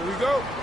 Here we go.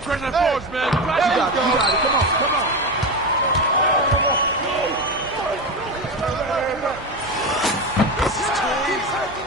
Pressure force, man. You got it. Come on, come on. This is too easy.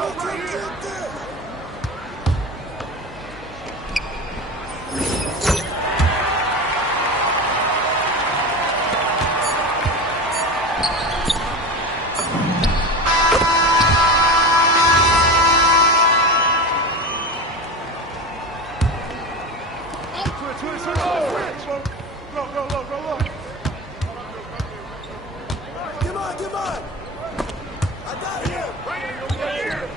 Come on. I got him. Right here.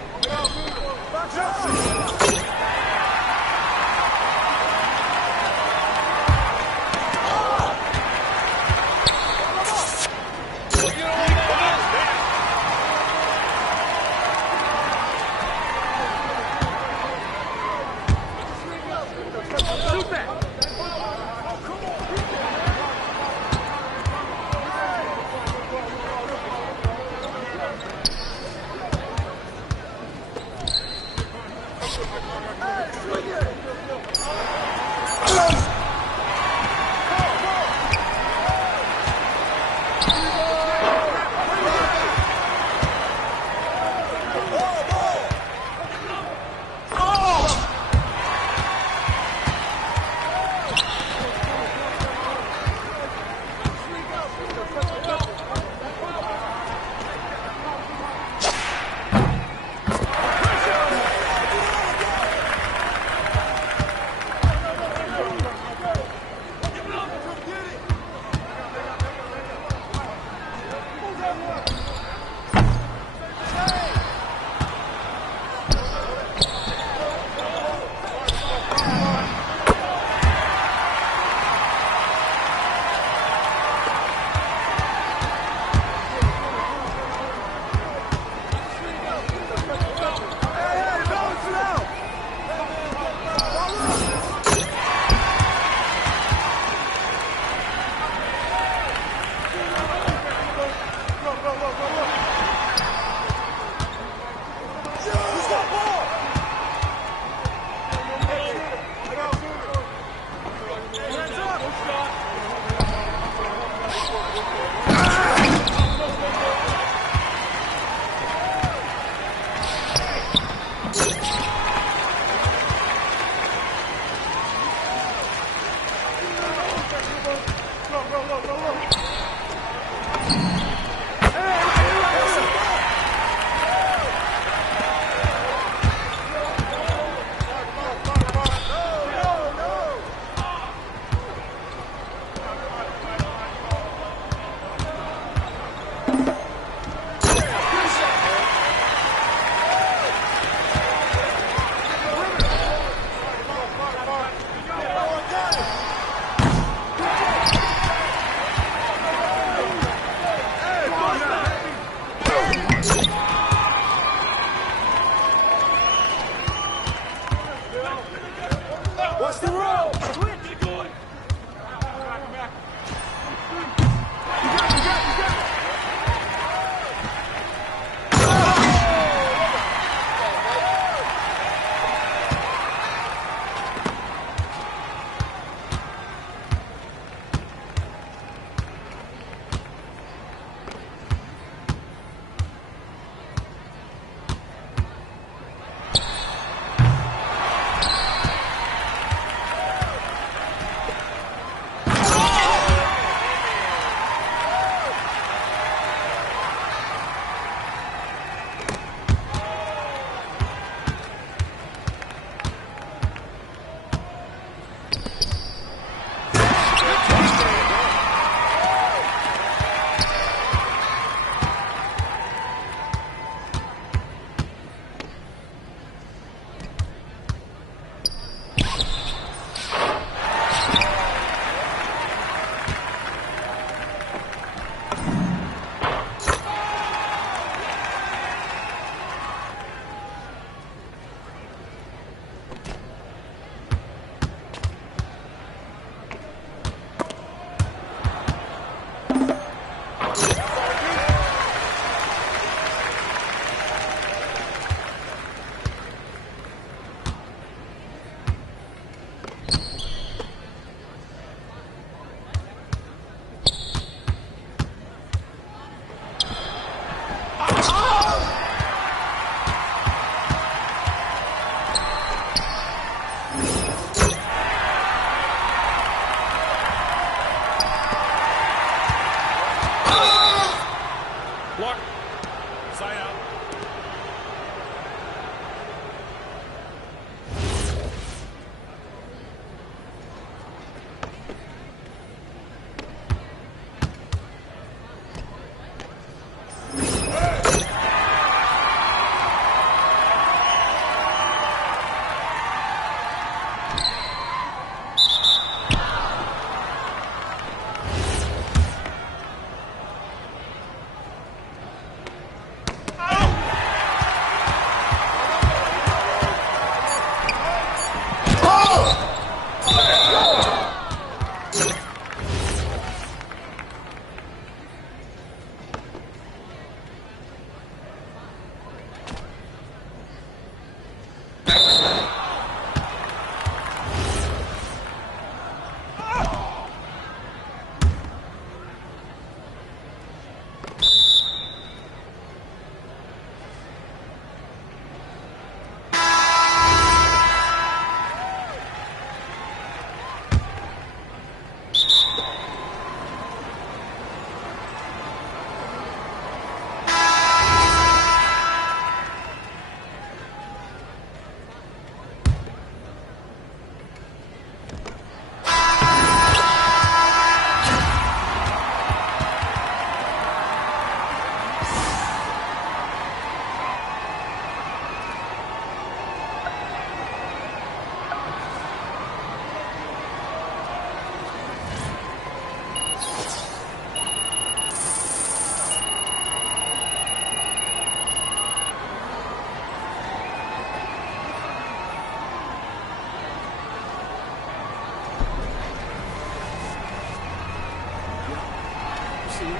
Here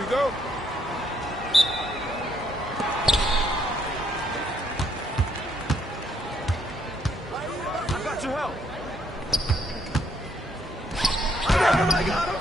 we go. I got your help. Oh my God!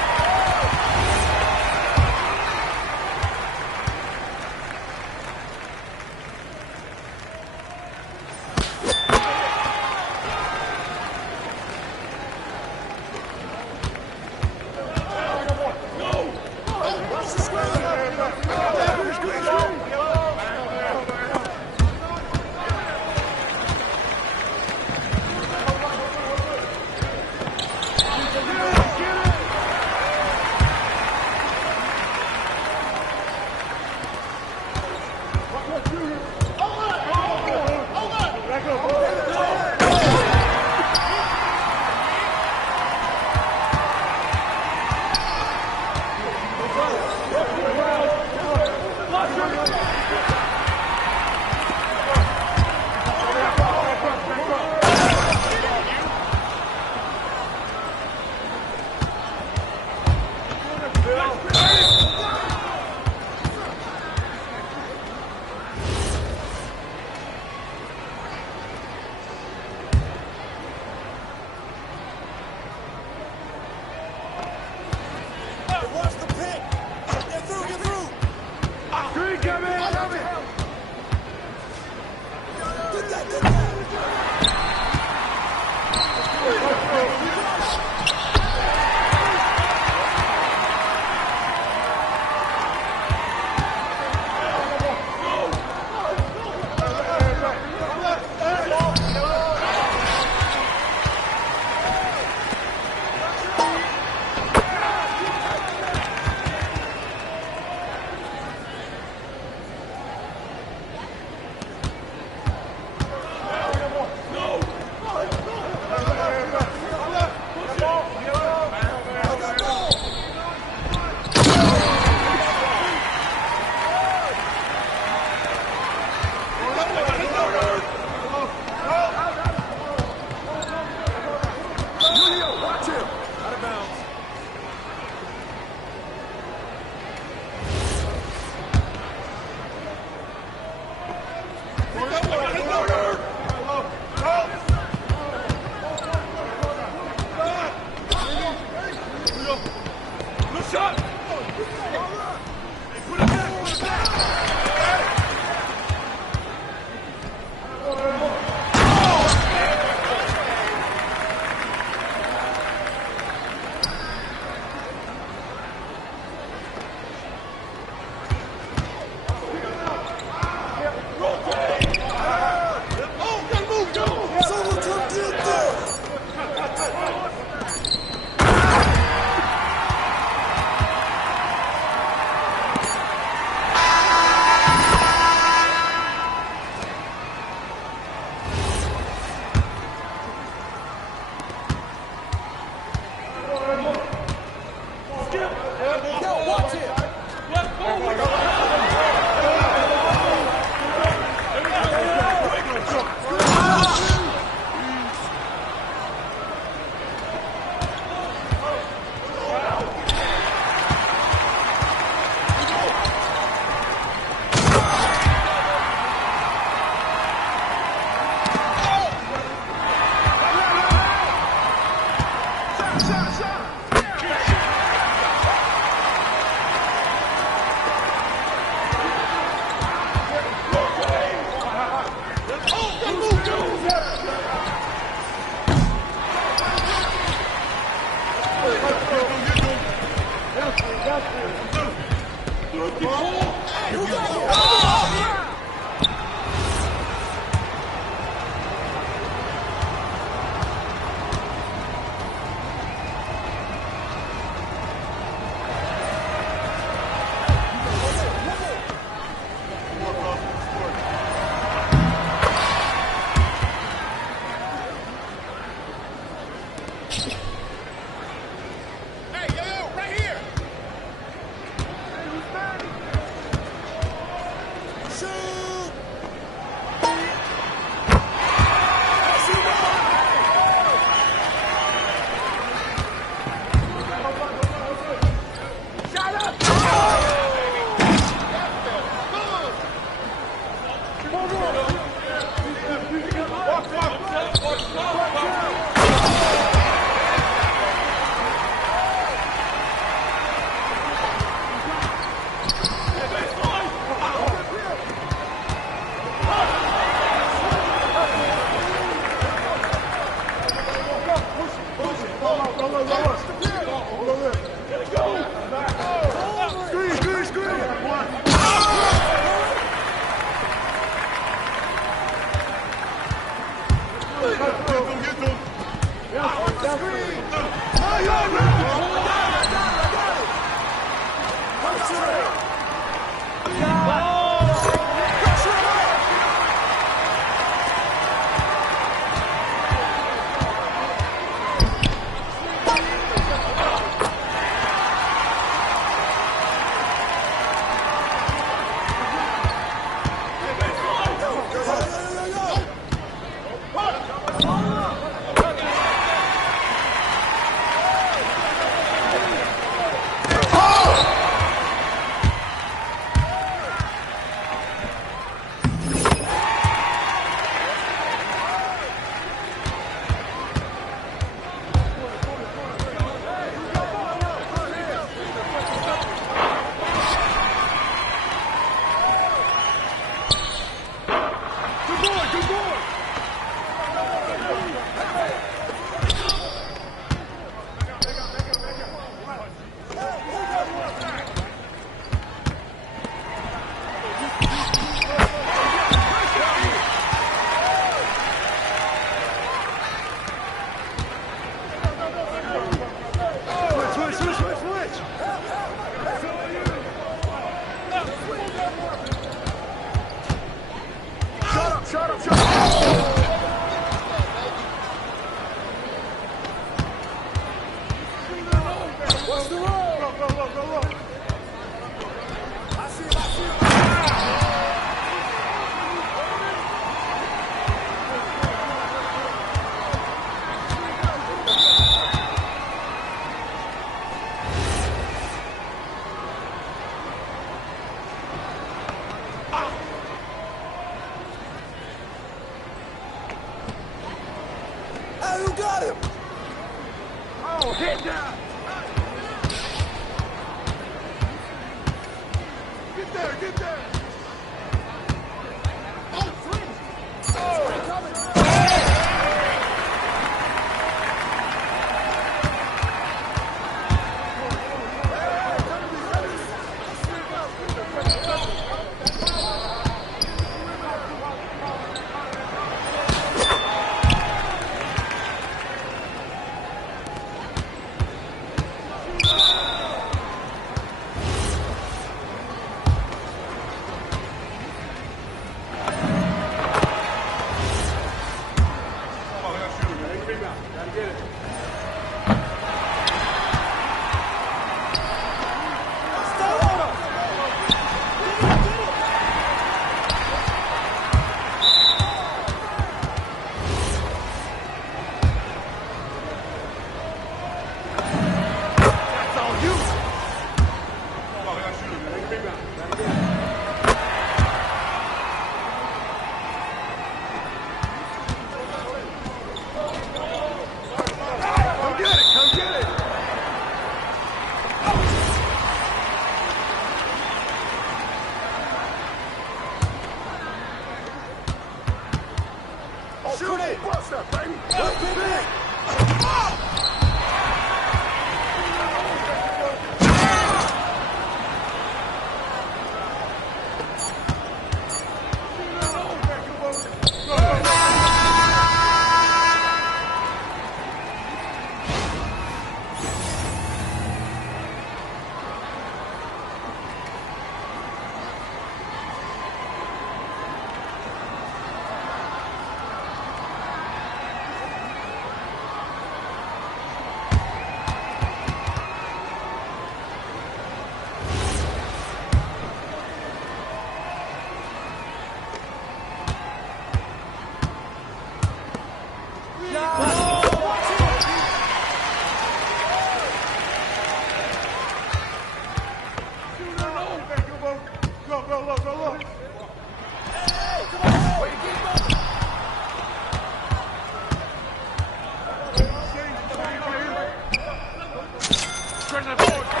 Treasure force!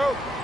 go.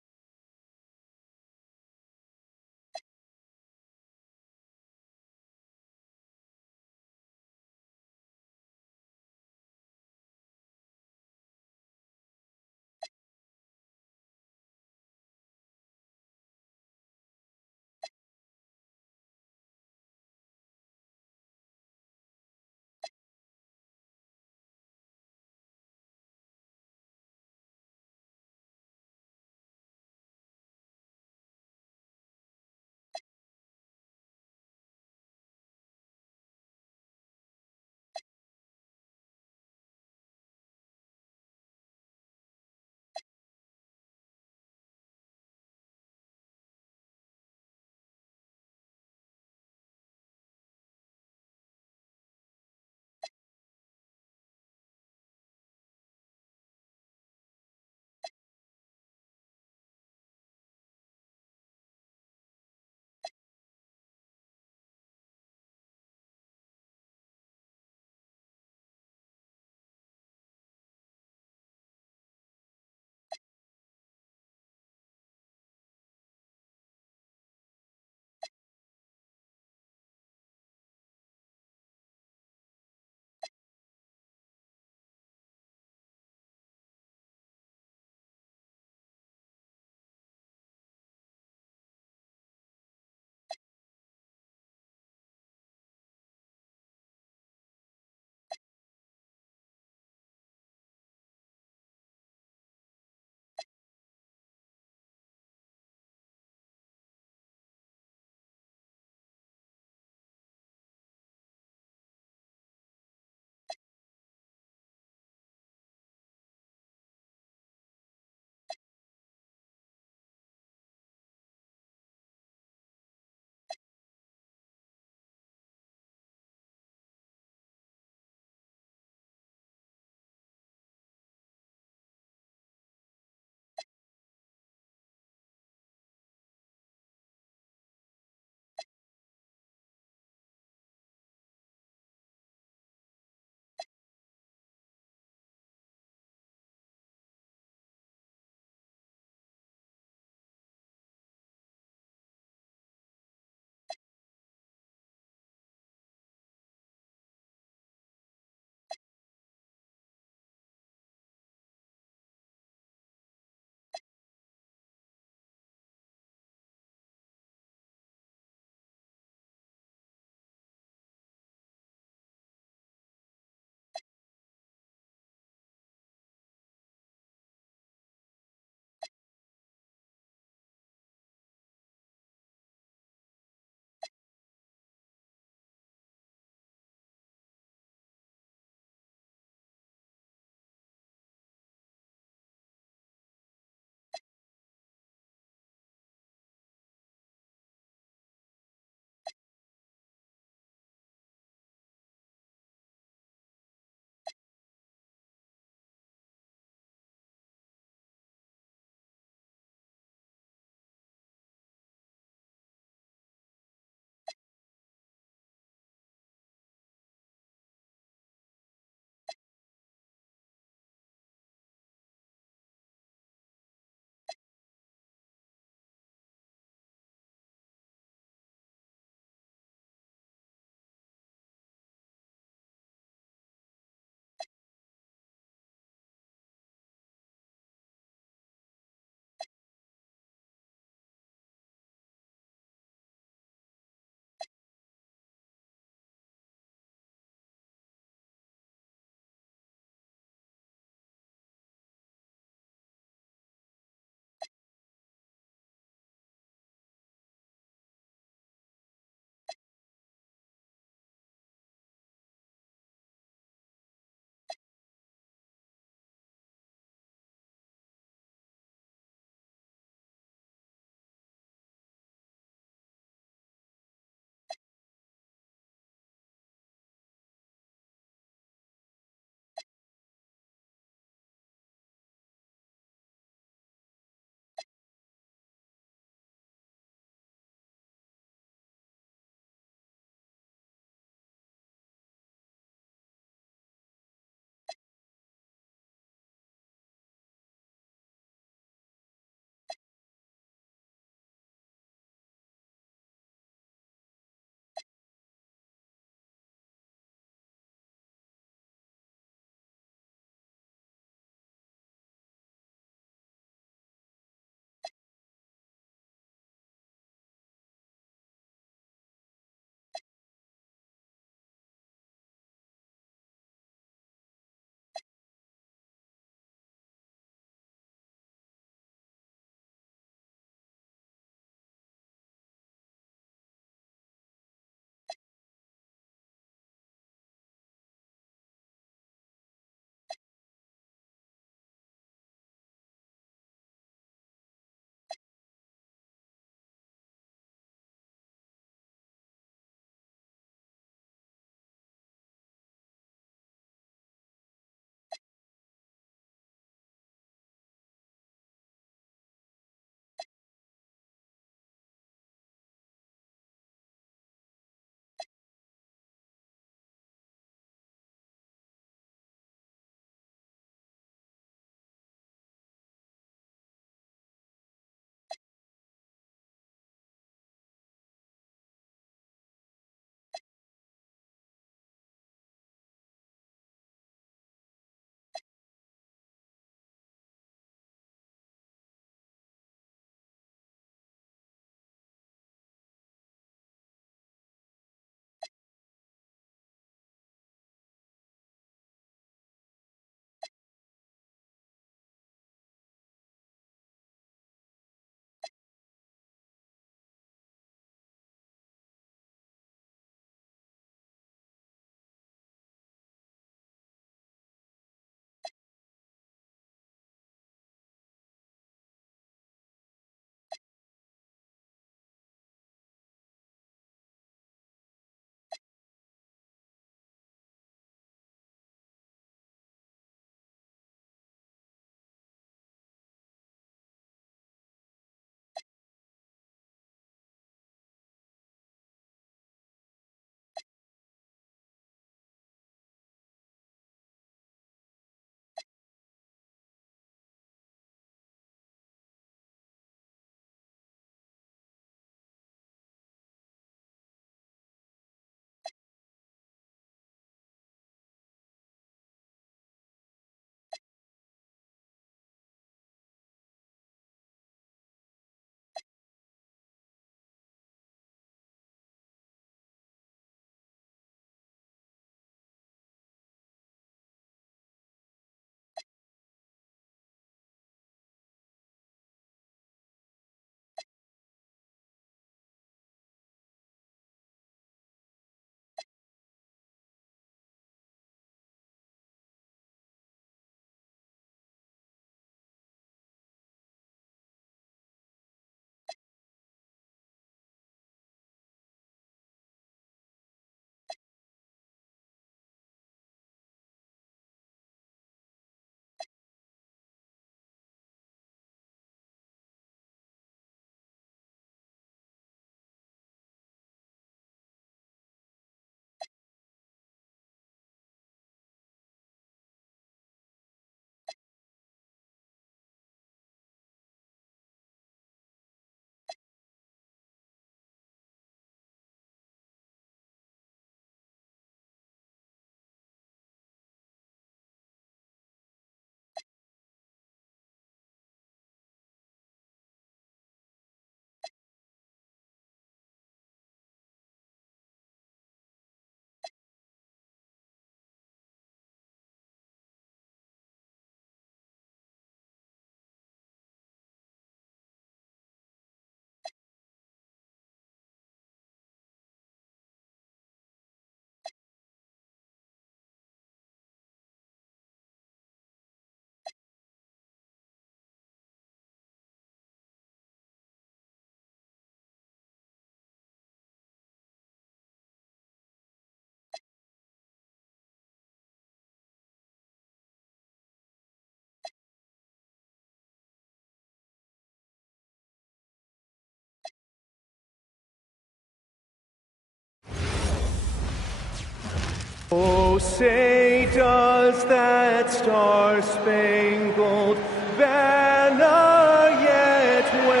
Oh, say does that star-spangled banner yet wave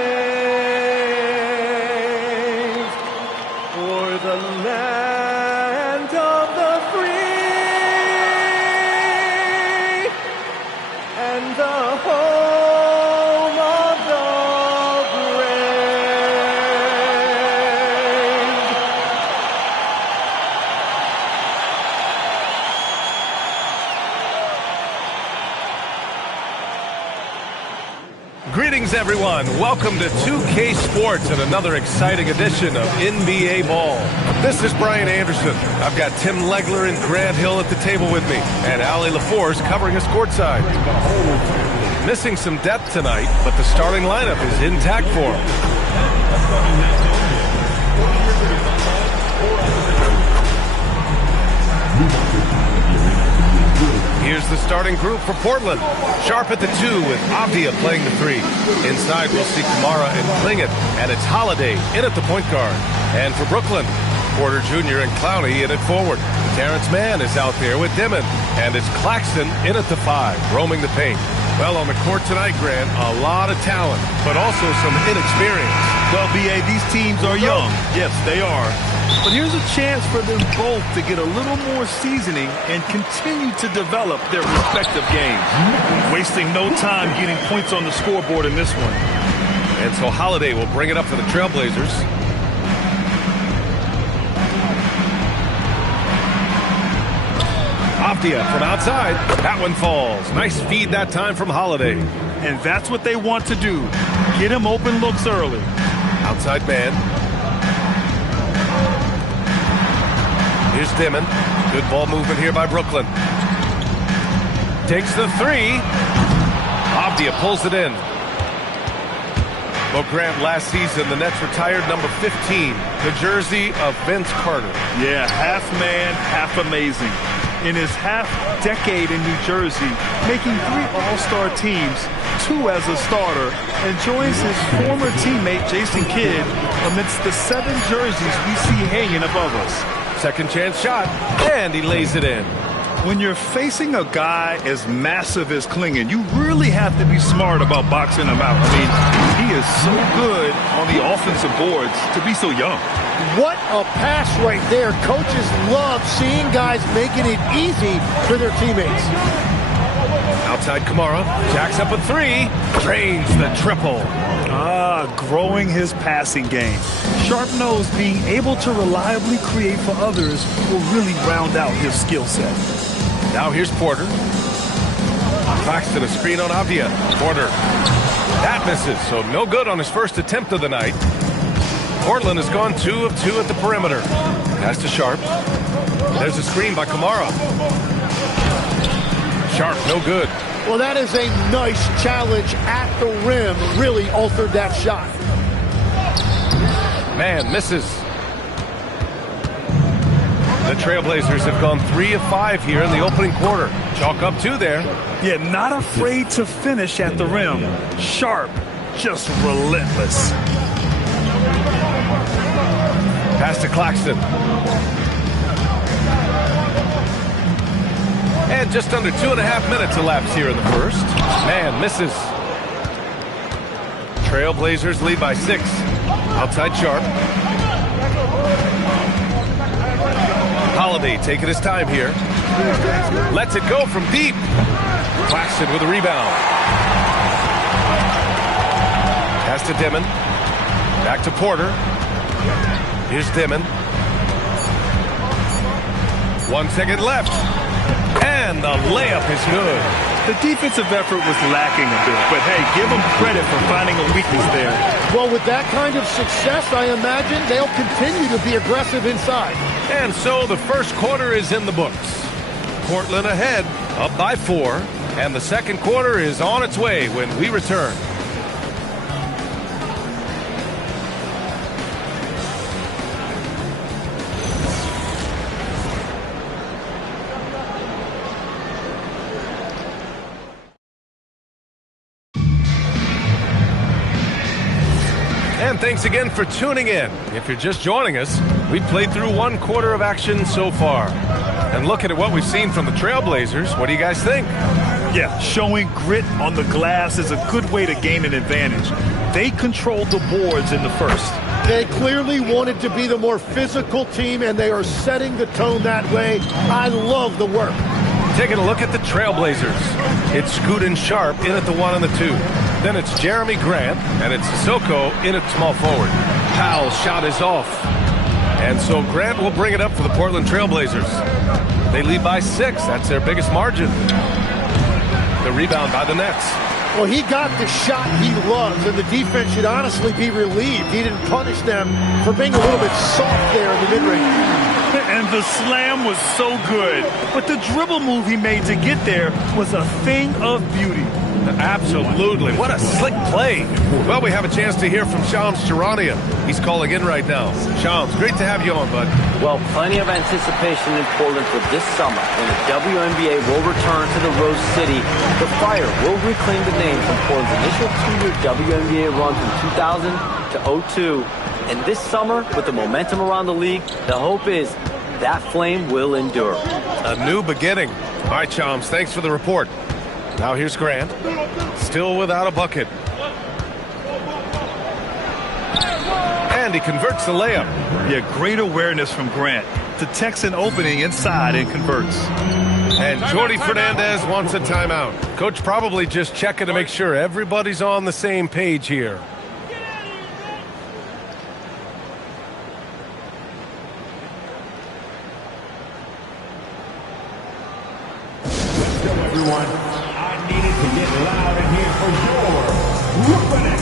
o'er the land of the free and the home of the Greetings, everyone. Welcome to 2K Sports and another exciting edition of NBA Ball. This is Brian Anderson. I've got Tim Legler and Grant Hill at the table with me, and Allie LaForce covering us courtside. Missing some depth tonight, but the starting lineup is intact for them. Here's the starting group for Portland. Sharp at the 2 with Avdia playing the 3. Inside we'll see Kamara and Klingett, and it's Holiday in at the point guard. And for Brooklyn, Porter Jr. and Clowney in at forward. Terrence Mann is out there with Dimon, and it's Claxton in at the 5, roaming the paint. Well, on the court tonight, Grant, a lot of talent, but also some inexperience. Well, B.A., these teams are young. Yes, they are. But here's a chance for them both to get a little more seasoning and continue to develop their respective games. Wasting no time getting points on the scoreboard in this one. And so Holiday will bring it up for the Trailblazers. Avdia from outside. That one falls. Nice feed that time from Holiday. And that's what they want to do. Get him open looks early. Outside man. Here's Dimon. Good ball movement here by Brooklyn. Takes the 3. Avdia pulls it in. Well, Grant, last season, the Nets retired number 15, the jersey of Vince Carter. Yeah, half man, half amazing. In his half-decade in New Jersey, making 3 All-Star teams, 2 as a starter, and joins his former teammate Jason Kidd amidst the 7 jerseys we see hanging above us. Second chance shot, and he lays it in. When you're facing a guy as massive as Klingett, you really have to be smart about boxing him out. I mean, he is so good on the offensive boards to be so young. What a pass right there. Coaches love seeing guys making it easy for their teammates. Outside Kamara, jacks up a 3, drains the triple. Growing his passing game. Sharp knows being able to reliably create for others will really round out his skill set. Now here's Porter. Claxton a screen on Avdia. Porter. That misses, so no good on his first attempt of the night. Portland has gone 2 of 2 at the perimeter. Pass to Sharp. There's a screen by Kamara. Sharp, no good. Well, that is a nice challenge at the rim. Really altered that shot. Man misses. The Trailblazers have gone 3 of 5 here in the opening quarter. Chalk up 2 there. Yeah, not afraid to finish at the rim. Sharp, just relentless. Pass to Claxton. And just under 2.5 minutes elapsed here in the first. Man misses. Trailblazers lead by 6. Outside Sharp. Holiday taking his time here. Lets it go from deep. Claxton with a rebound. Pass to Dimon. Back to Porter. Here's Dimon. 1 second left. And the layup is good. The defensive effort was lacking a bit, but hey, give them credit for finding a weakness there. Well, with that kind of success, I imagine they'll continue to be aggressive inside. And so the first quarter is in the books. Portland ahead, up by 4, and the second quarter is on its way when we return. And thanks again for tuning in. If you're just joining us, we've played through 1 quarter of action so far. And looking at what we've seen from the Trailblazers, what do you guys think? Yeah, showing grit on the glass is a good way to gain an advantage. They controlled the boards in the first. They clearly wanted to be the more physical team, and they are setting the tone that way. I love the work. Taking a look at the Trailblazers. It's Scoot and Sharp in at the 1 and the 2. Then it's Jeremy Grant, and it's Sissoko in at small forward. Powell's shot is off. And so Grant will bring it up for the Portland Trailblazers. They lead by 6. That's their biggest margin. The rebound by the Nets. Well, he got the shot he loves, and the defense should honestly be relieved. He didn't punish them for being a little bit soft there in the mid-range. And the slam was so good. But the dribble move he made to get there was a thing of beauty. Absolutely. What a slick play. Well, we have a chance to hear from Shams Charania. He's calling in right now. Shams, great to have you on, bud. Well, plenty of anticipation in Portland for this summer when the WNBA will return to the Rose City. The Fire will reclaim the name from Portland's initial 2-year WNBA run from 2000 to 2002. And this summer, with the momentum around the league, the hope is that flame will endure. A new beginning. All right, Shams, thanks for the report. Now here's Grant, still without a bucket. And he converts the layup. Yeah, great awareness from Grant. Detects an opening inside and converts. And Jordi Fernandez wants a timeout. Coach probably just checking to make sure everybody's on the same page here. Everyone, I needed to get loud in here for your Brooklyn.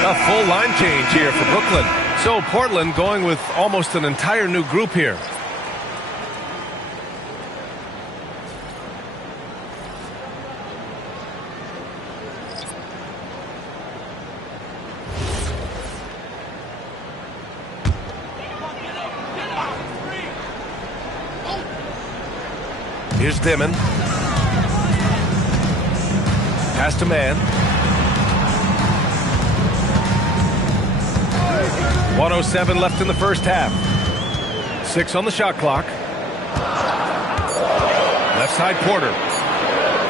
A full line change here for Brooklyn. So Portland going with almost an entire new group here. Here's Dimon. Pass to Man. 1:07 left in the first half. 6 on the shot clock. Left side Porter.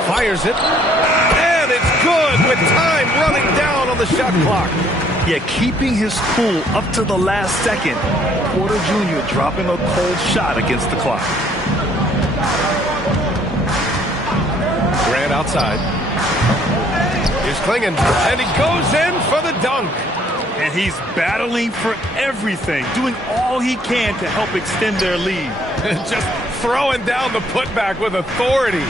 Fires it. And it's good with time running down on the shot clock. Yeah, keeping his cool up to the last second. Porter Jr. dropping a cold shot against the clock. Grant outside. Here's Klingon. And he goes in for the dunk. And he's battling for everything, doing all he can to help extend their lead. Just throwing down the putback with authority.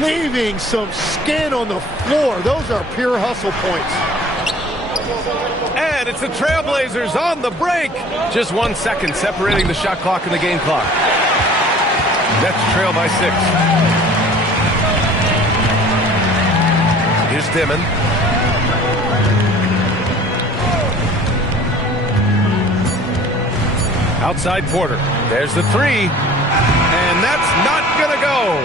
Leaving some skin on the floor. Those are pure hustle points. And it's the Trailblazers on the break. Just 1 second separating the shot clock and the game clock. Nets trail by 6. Here's Dimon. Outside Porter. There's the 3. And that's not going to go.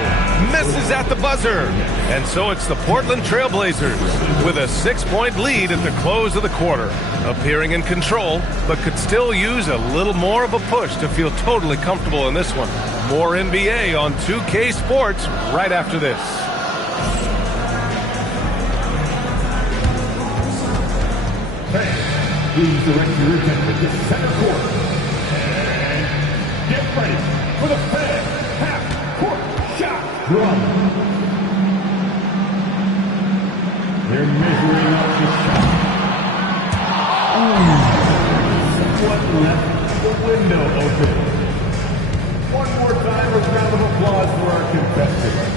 Misses at the buzzer. And so it's the Portland Trailblazers with a 6-point lead at the close of the quarter. Appearing in control, but could still use a little more of a push to feel totally comfortable in this one. More NBA on 2K Sports right after this. Please direct your attention to center court. ready for the fifth half-court shot drum. They're measuring out the shot. What left the window open? One more time, a round of applause for our contestants.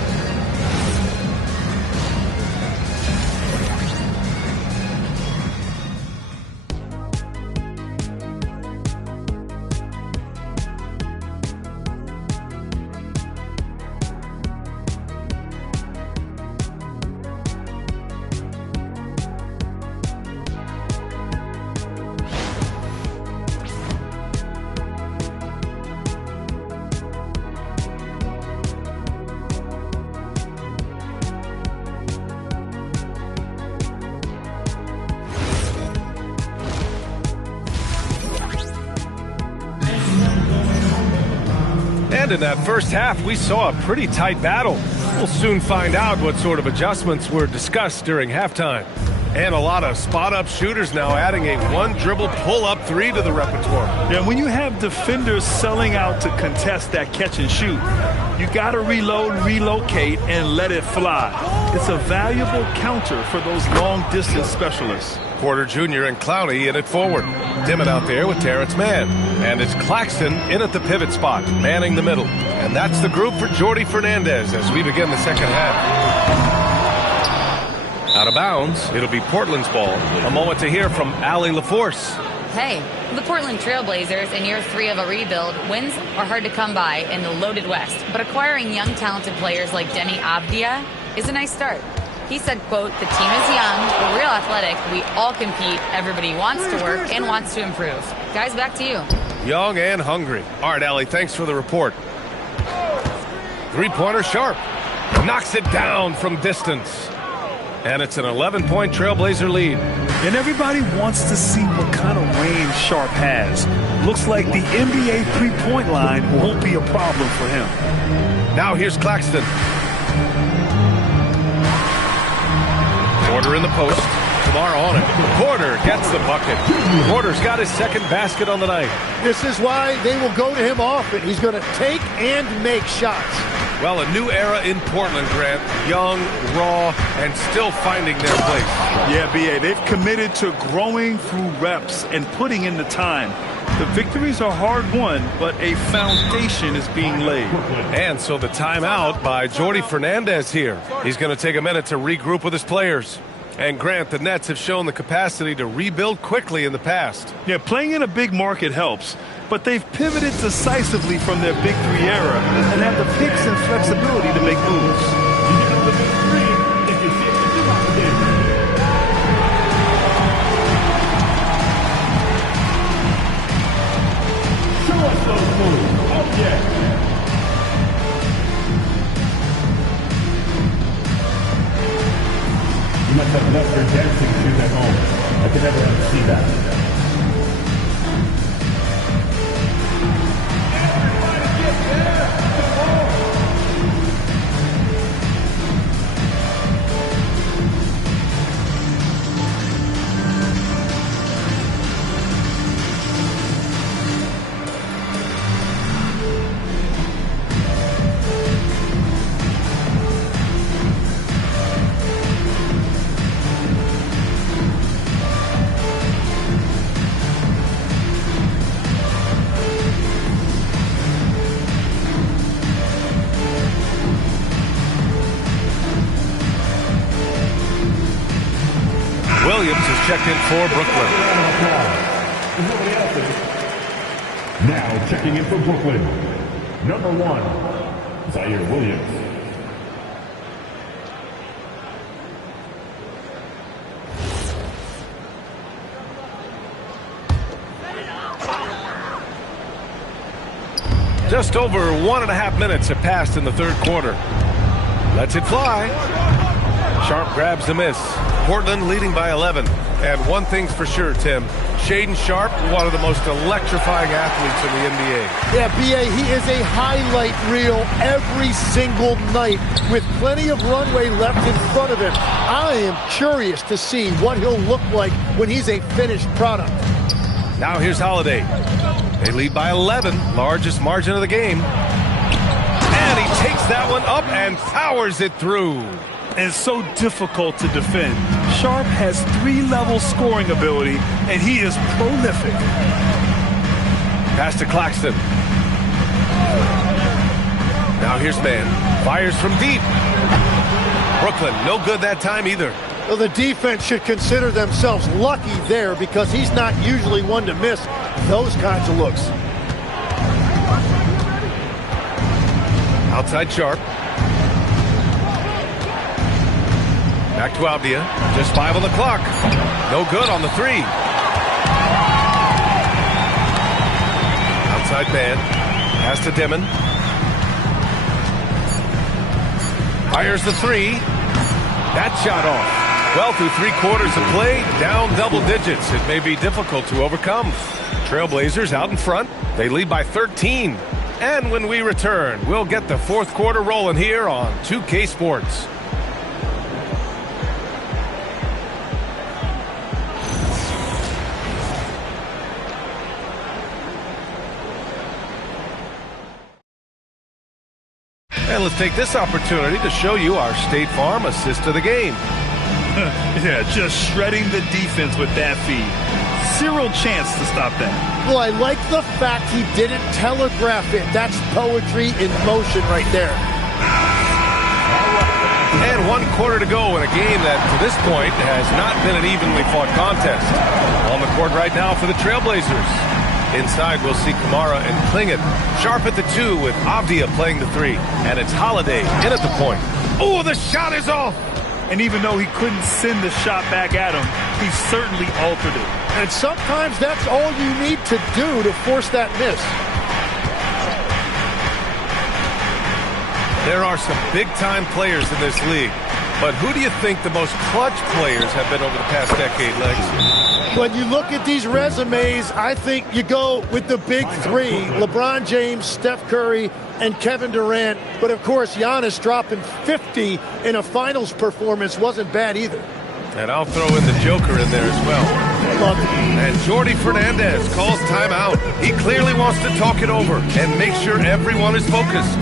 And in that first half, we saw a pretty tight battle. We'll soon find out what sort of adjustments were discussed during halftime. And a lot of spot-up shooters now adding a one-dribble pull-up three to the repertoire. Yeah, when you have defenders selling out to contest that catch and shoot, you got to reload, relocate, and let it fly. It's a valuable counter for those long-distance specialists. Porter Jr. and Clowney in it forward. Dimmitt out there with Terrence Mann. And it's Claxton in at the pivot spot, manning the middle. And that's the group for Jordi Fernandez as we begin the second half. Out of bounds, it'll be Portland's ball. A moment to hear from Allie LaForce. Hey, the Portland Trailblazers in year 3 of a rebuild, wins are hard to come by in the loaded West. But acquiring young, talented players like Deni Avdija is a nice start. He said, quote, "The team is young, we're real athletic, we all compete, everybody wants to work and wants to improve." Guys, back to you. Young and hungry. All right, Allie, thanks for the report. Three-pointer Sharp. Knocks it down from distance. And it's an 11-point Trailblazer lead. And everybody wants to see what kind of range Sharp has. Looks like the NBA three-point line won't be a problem for him. Now here's Claxton. Porter in the post. Kamara on it. Porter gets the bucket. Porter's got his second basket on the night. This is why they will go to him often. He's going to take and make shots. Well, a new era in Portland, Grant. Young, raw, and still finding their place. Yeah, B.A., they've committed to growing through reps and putting in the time. The victories are hard-won, but a foundation is being laid. And so the timeout by Jordi Fernandez here. He's going to take a minute to regroup with his players. And Grant, the Nets have shown the capacity to rebuild quickly in the past. Yeah, playing in a big market helps, but they've pivoted decisively from their Big Three era and have the picks and flexibility to make moves. Show us those moves. Oh, yeah. You must have left your dancing shoes at home. I can never see that. Everybody get there! Williams is checked in for Brooklyn. Now checking in for Brooklyn, number 1, Zaire Williams. Just over 1.5 minutes have passed in the third quarter. Lets it fly. Sharp grabs the miss. Portland leading by 11. And one thing's for sure, Tim. Shaedon Sharp, one of the most electrifying athletes in the NBA. Yeah, B.A., he is a highlight reel every single night with plenty of runway left in front of him. I am curious to see what he'll look like when he's a finished product. Now here's Holiday. They lead by 11, largest margin of the game. And he takes that one up and powers it through. And so difficult to defend. Sharp has 3-level scoring ability, and he is prolific. Pass to Claxton. Now here's Mann. Fires from deep. Brooklyn, no good that time either. Well, the defense should consider themselves lucky there because he's not usually one to miss those kinds of looks. Outside Sharp. Back to Avdia. Just 5 on the clock. No good on the 3. Outside Mann. Pass to Dimon. Fires the 3. That shot off. Well, through 3 quarters of play, down double digits. It may be difficult to overcome. Trailblazers out in front. They lead by 13. And when we return, we'll get the 4th quarter rolling here on 2K Sports. And let's take this opportunity to show you our State Farm assist of the game. Yeah, just shredding the defense with that feed. Zero chance to stop that. Well, I like the fact he didn't telegraph it. That's poetry in motion right there. And 1 quarter to go in a game that, to this point, has not been an evenly fought contest. On the court right now for the Trailblazers. Inside, we'll see Kamara and Klingit. Sharp at the 2 with Avdia playing the 3. And it's Holiday in at the point. Oh, the shot is off! And even though he couldn't send the shot back at him, he certainly altered it. And sometimes that's all you need to do to force that miss. There are some big-time players in this league. But who do you think the most clutch players have been over the past decade, Legs? When you look at these resumes, I think you go with the big 3. LeBron James, Steph Curry, and Kevin Durant. But, of course, Giannis dropping 50 in a finals performance wasn't bad either. And I'll throw in the Joker in there as well. Love it. And Jordi Fernandez calls timeout. He clearly wants to talk it over and make sure everyone is focused.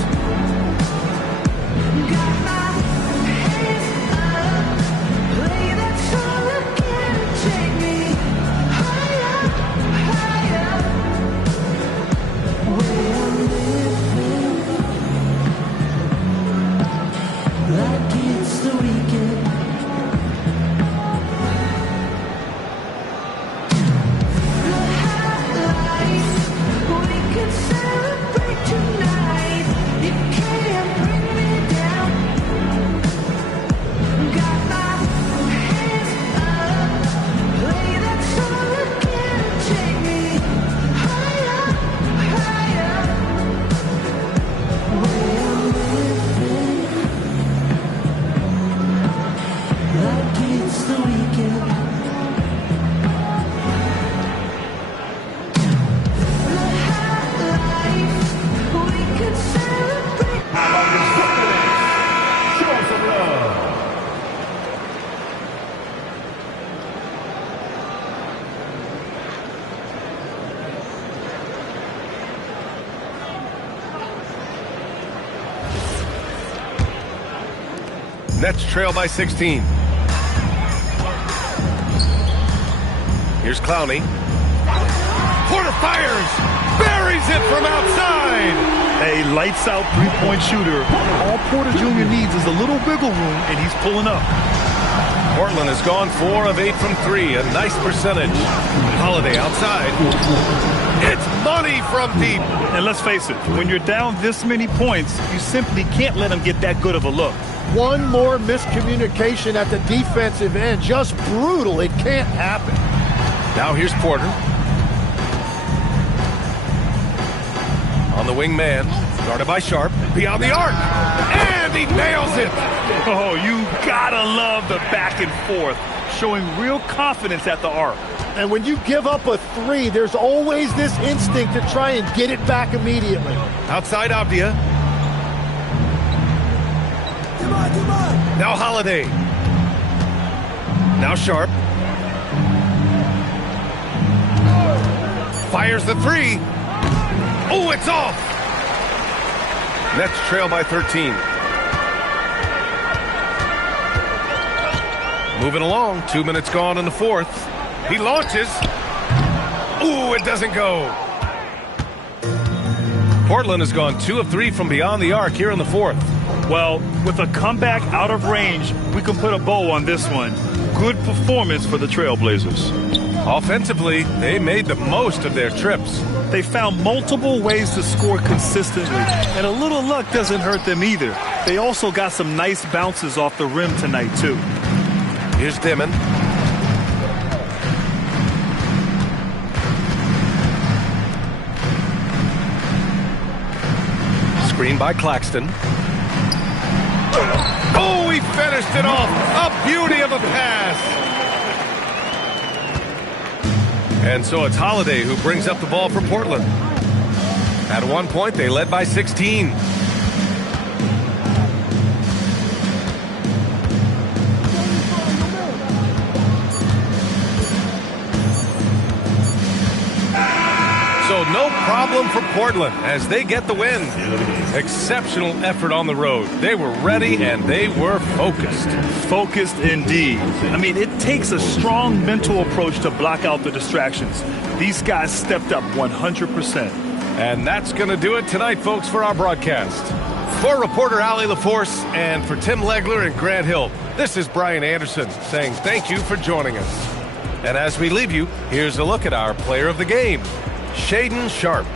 Nets trail by 16. Here's Clowney. Porter fires! Buries it from outside! A lights-out three-point shooter. All Porter Jr. needs is a little wiggle room, and he's pulling up. Portland has gone 4 of 8 from 3. A nice percentage. Holiday outside. It's money from deep. And let's face it, when you're down this many points, you simply can't let them get that good of a look. One more miscommunication at the defensive end. Just brutal. It can't happen. Now here's Porter. On the wing man. Guarded by Sharp. Beyond the arc. And he nails it. Oh, you gotta love the back and forth. Showing real confidence at the arc. And when you give up a 3, there's always this instinct to try and get it back immediately. Outside Avdia. Now Holiday. Now Sharp. Fires the 3. Oh, it's off! Nets trail by 13. Moving along, 2 minutes gone in the fourth. He launches. Ooh, it doesn't go. Portland has gone 2 of 3 from beyond the arc here in the fourth. Well, with a comeback out of range, we can put a bow on this one. Good performance for the Trailblazers. Offensively, they made the most of their trips. They found multiple ways to score consistently, and a little luck doesn't hurt them either. They also got some nice bounces off the rim tonight, too. Here's Dimon. Screen by Claxton. Oh, he finished it off. A beauty of a pass. And so it's Holiday who brings up the ball for Portland. At one point, they led by 16. So no problem for Portland as they get the win. Exceptional effort on the road. They were ready and they were focused. Focused indeed. I mean, it takes a strong mental approach to block out the distractions. These guys stepped up 100%. And that's going to do it tonight, folks, for our broadcast. For reporter Allie LaForce and for Tim Legler and Grant Hill, this is Brian Anderson saying thank you for joining us. And as we leave you, here's a look at our player of the game, Shaedon Sharpe.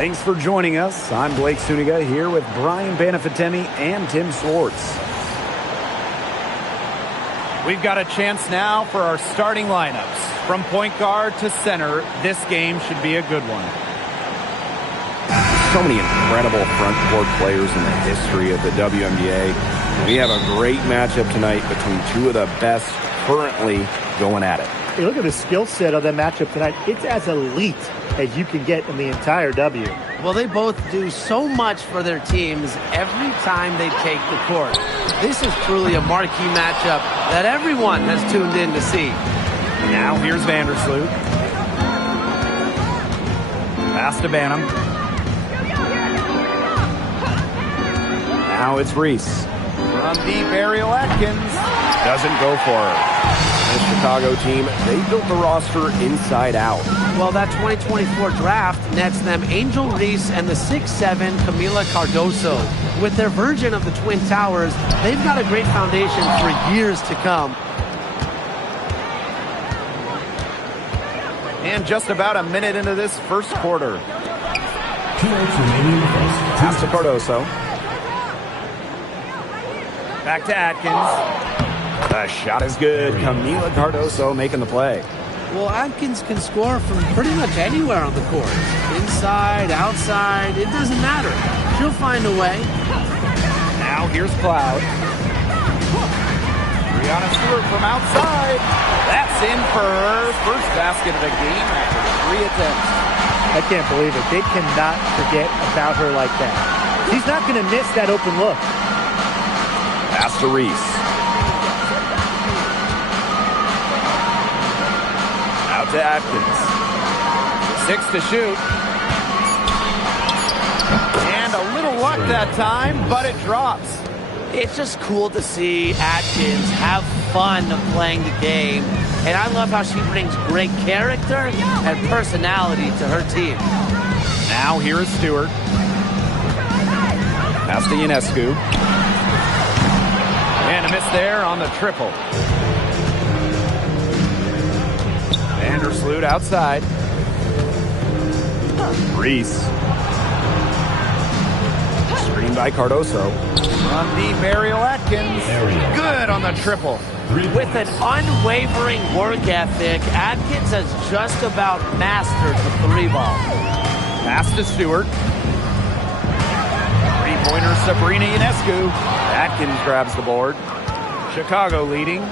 Thanks for joining us. I'm Blake Suniga here with Brian Banafitemi and Tim Swartz. We've got a chance now for our starting lineups. From point guard to center, this game should be a good one. So many incredible front court players in the history of the WNBA. We have a great matchup tonight between two of the best currently going at it. Hey, look at the skill set of the matchup tonight. It's as elite as you can get in the entire W. Well, they both do so much for their teams every time they take the court. This is truly a marquee matchup that everyone has tuned in to see. Now here's Vandersloot. Pass to Banham. Now it's Reese. From deep, Ariel Atkins. Doesn't go for her. The Chicago team, they built the roster inside out. Well, that 2024 draft nets them Angel Reese and the 6'7" Camila Cardoso. With their version of the Twin Towers, they've got a great foundation for years to come. And just about a minute into this first quarter. Pass to Cardoso. Back to Atkins. The shot is good. Camila Cardoso making the play. Well, Atkins can score from pretty much anywhere on the court. Inside, outside, it doesn't matter. She'll find a way. Now here's Cloud. Breanna Stewart from outside. That's in for her first basket of the game after 3 attempts. I can't believe it. They cannot forget about her like that. She's not going to miss that open look. Pass to Reese. Out to Atkins. 6 to shoot. And a little luck that time, but it drops. It's just cool to see Atkins have fun playing the game. And I love how she brings great character and personality to her team. Now here is Stewart. Pass to Ionescu. And a miss there on the triple. Vandersloot outside. Reese. Screen by Cardoso. From deep, Ariel Atkins. Good on the triple. With an unwavering work ethic, Atkins has just about mastered the 3-ball. Pass to Stewart. Three-pointer Sabrina Ionescu. Atkins grabs the board. Chicago leading.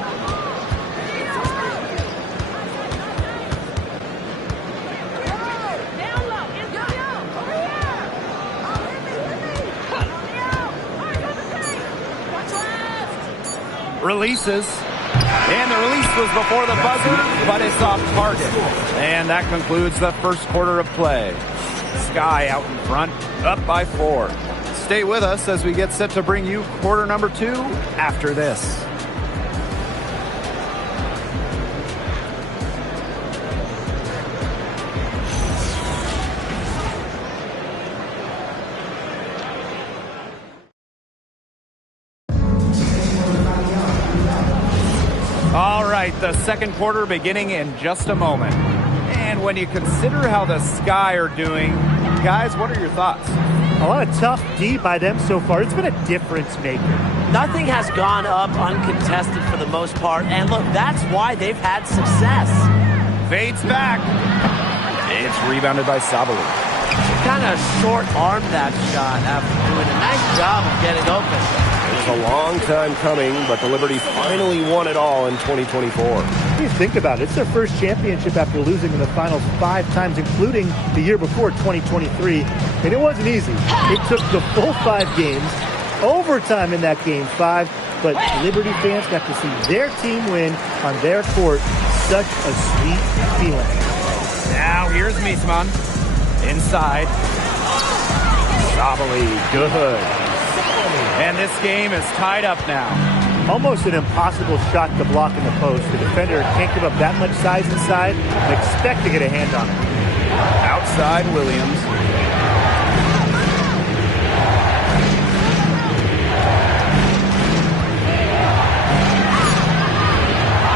Releases. And the release was before the buzzer, but it's off target. And that concludes the first quarter of play. Sky out in front, up by 4. Stay with us as we get set to bring you quarter number 2 after this. All right, the second quarter beginning in just a moment. And when you consider how the Sky are doing, guys, what are your thoughts? A lot of tough D by them so far. It's been a difference maker. Nothing has gone up uncontested for the most part. And look, that's why they've had success. Fades back. It's rebounded by Sabali. Kind of short-armed that shot after doing a nice job of getting open. It was a long time coming, but the Liberty finally won it all in 2024. You think about it. It's their first championship after losing in the finals 5 times, including the year before, 2023. And it wasn't easy. It took the full 5 games, overtime in that game 5, but Liberty fans got to see their team win on their court. Such a sweet feeling. Now here's Miesman. Inside. Sabali, good. And this game is tied up now. Almost an impossible shot to block in the post. The defender can't give up that much size inside and expect to get a hand on it. Outside Williams.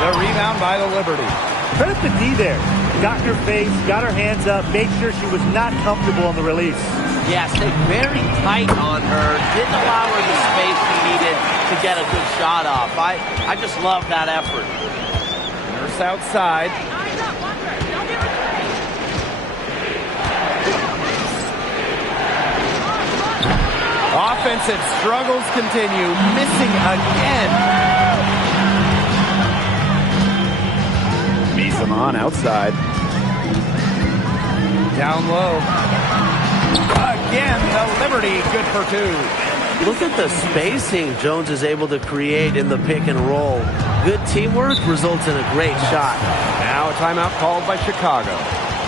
The rebound by the Liberty. credit the D there. Got in her face, got her hands up, made sure she was not comfortable on the release. Yeah, stayed very tight on her. Didn't allow her the space she needed to get a good shot off. I just love that effort. Nurse outside. Offensive struggles continue. Missing again. Misamon outside. Down low. Again, the Liberty, good for two. Look at the spacing Jones is able to create in the pick and roll. Good teamwork results in a great shot. Now a timeout called by Chicago.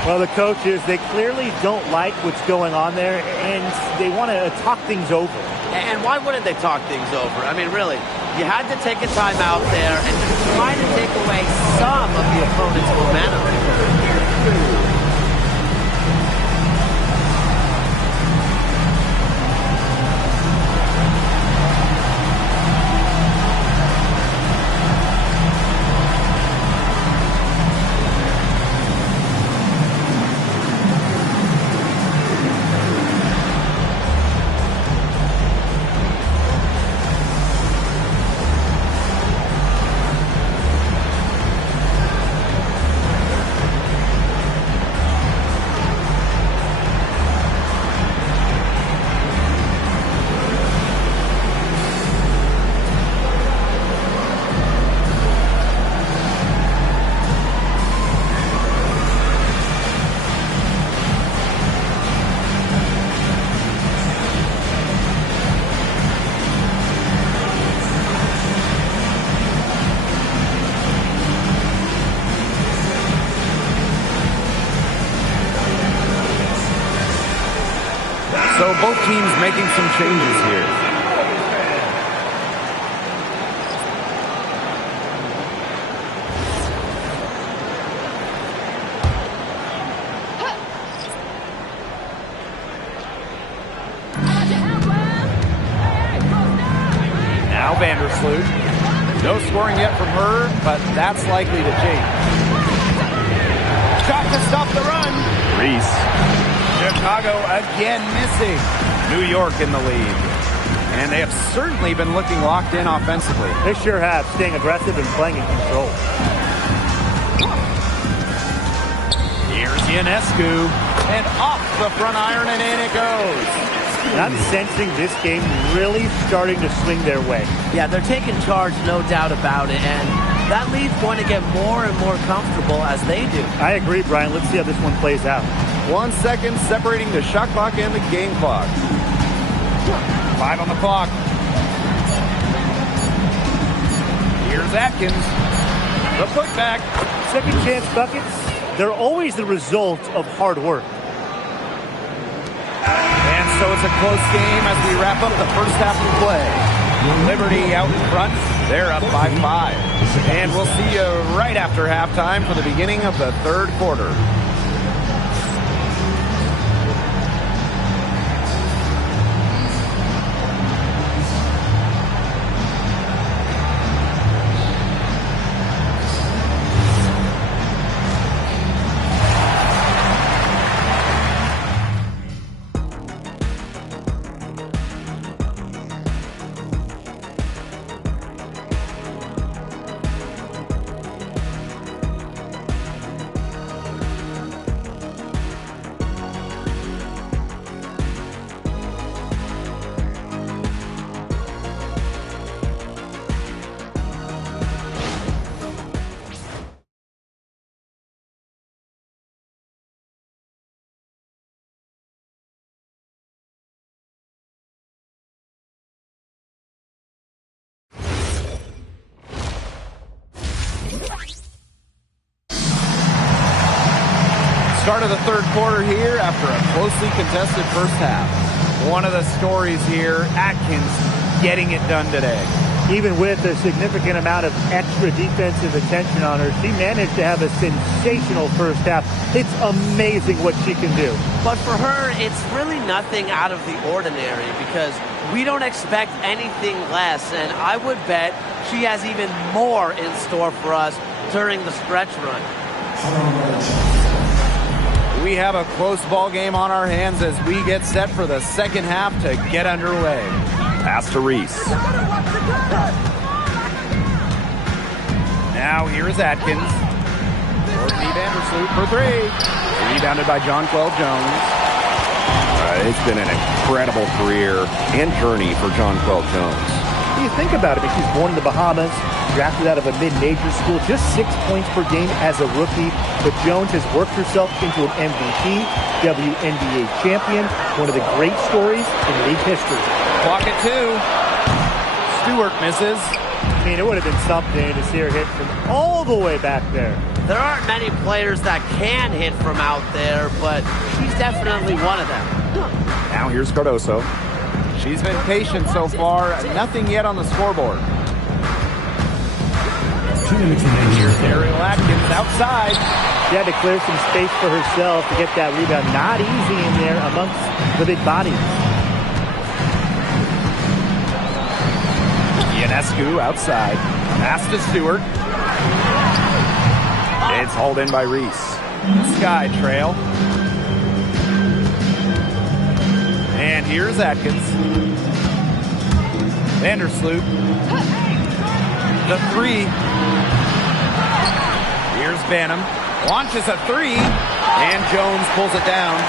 Well, the coaches, they clearly don't like what's going on there, and they want to talk things over. And why wouldn't they talk things over? I mean, really, you had to take a timeout there and just try to take away some of the opponent's momentum. So both teams making some changes here. Now Vandersloot. No scoring yet from her, but that's likely to change. Shot to stop the run. Reese. Chicago again missing. New York in the lead. And they have certainly been looking locked in offensively. They sure have, staying aggressive and playing in control. Here's Ionescu. And off the front iron, and in it goes. And I'm sensing this game really starting to swing their way. Yeah, they're taking charge, no doubt about it. And that lead's going to get more and more comfortable as they do. I agree, Brian. Let's see how this one plays out. 1 second separating the shot clock and the game clock. 5 on the clock. Here's Atkins. The putback. Second chance buckets, they're always the result of hard work. And so it's a close game as we wrap up the first half of play. Liberty out in front. They're up by 5. And we'll see you right after halftime for the beginning of the third quarter. Start of the third quarter here after a closely contested first half. One of the stories here, Atkins getting it done today. Even with a significant amount of extra defensive attention on her, she managed to have a sensational first half. It's amazing what she can do. But for her, it's really nothing out of the ordinary because we don't expect anything less, and I would bet she has even more in store for us during the stretch run. We have a close ball game on our hands as we get set for the second half to get underway. Pass to Reese. Now here's Atkins. Courtney Vandersloot for three. Rebounded by Jonquel Jones. It's been an incredible career and journey for Jonquel Jones. You think about it, she's born in the Bahamas, drafted out of a mid-major school, just 6 points per game as a rookie. But Jones has worked herself into an MVP, WNBA champion, one of the great stories in league history. Clock at 2. Stewart misses. I mean, it would have been something to see her hit from all the way back there. There aren't many players that can hit from out there, but she's definitely one of them. Now here's Cardoso. She's been patient so far. Nothing yet on the scoreboard. Here's Ariel Atkins outside. She had to clear some space for herself to get that rebound. Not easy in there amongst the big bodies. Ionescu outside. Pass to Stewart. It's hauled in by Reese. Sky trail. And here's Atkins. Vandersloot. The three. Here's Banham. Launches a three. And Jones pulls it down.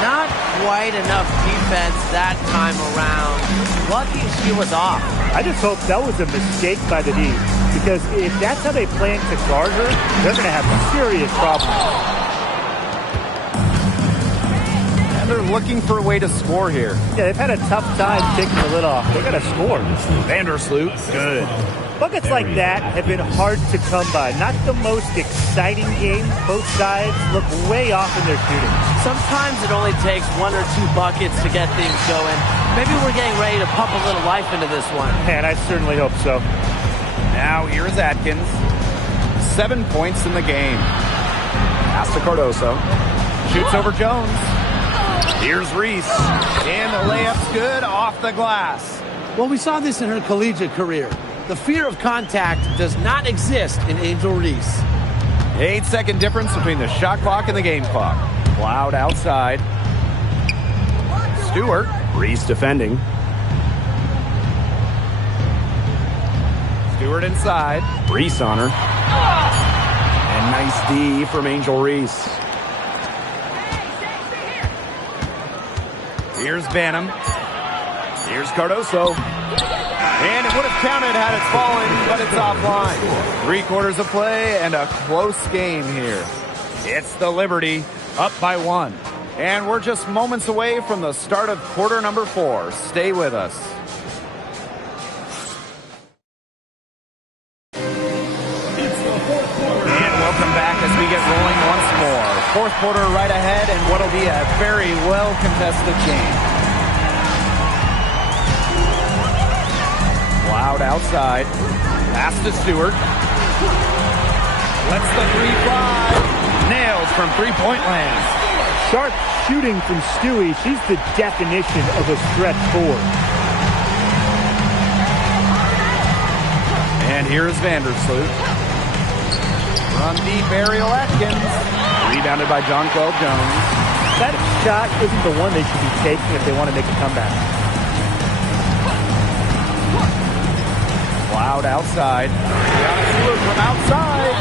Not quite enough defense that time around. Lucky she was off. I just hope that was a mistake by the D, because if that's how they plan to guard her, they're going to have serious problems. And they're looking for a way to score here. Yeah, they've had a tough time taking the lid off. They got to score. Vandersloot, good. Buckets like that have been hard to come by. Not the most exciting game. Both sides look way off in their shooting. Sometimes it only takes 1 or 2 buckets to get things going. Maybe we're getting ready to pump a little life into this one. Man, I certainly hope so. Now here's Atkins. 7 points in the game. Pass to Cardoso. Shoots over Jones. Here's Reese. And the layup's good off the glass. Well, we saw this in her collegiate career. The fear of contact does not exist in Angel Reese. 8-second difference between the shot clock and the game clock. Cloud outside. Stewart. Reese defending. Stewart inside. Reese on her. And nice D from Angel Reese. Here's Banham. Here's Cardoso. And it would have counted had it fallen, but it's offline. 3 quarters of play and a close game here. It's the Liberty up by 1. And we're just moments away from the start of quarter number 4. Stay with us. And welcome back as we get rolling once more. 4th quarter right ahead and what'll be a very well contested game. Loud outside. Pass to Stewart. Lets the 3 fly. Nails from three-point land. Sharp shooting from Stewie. She's the definition of a stretch 4. And here's Vandersloot. From deep, Ariel Atkins. Rebounded by Jonquel Jones. That shot isn't the one they should be taking if they want to make a comeback. Loud outside. From outside.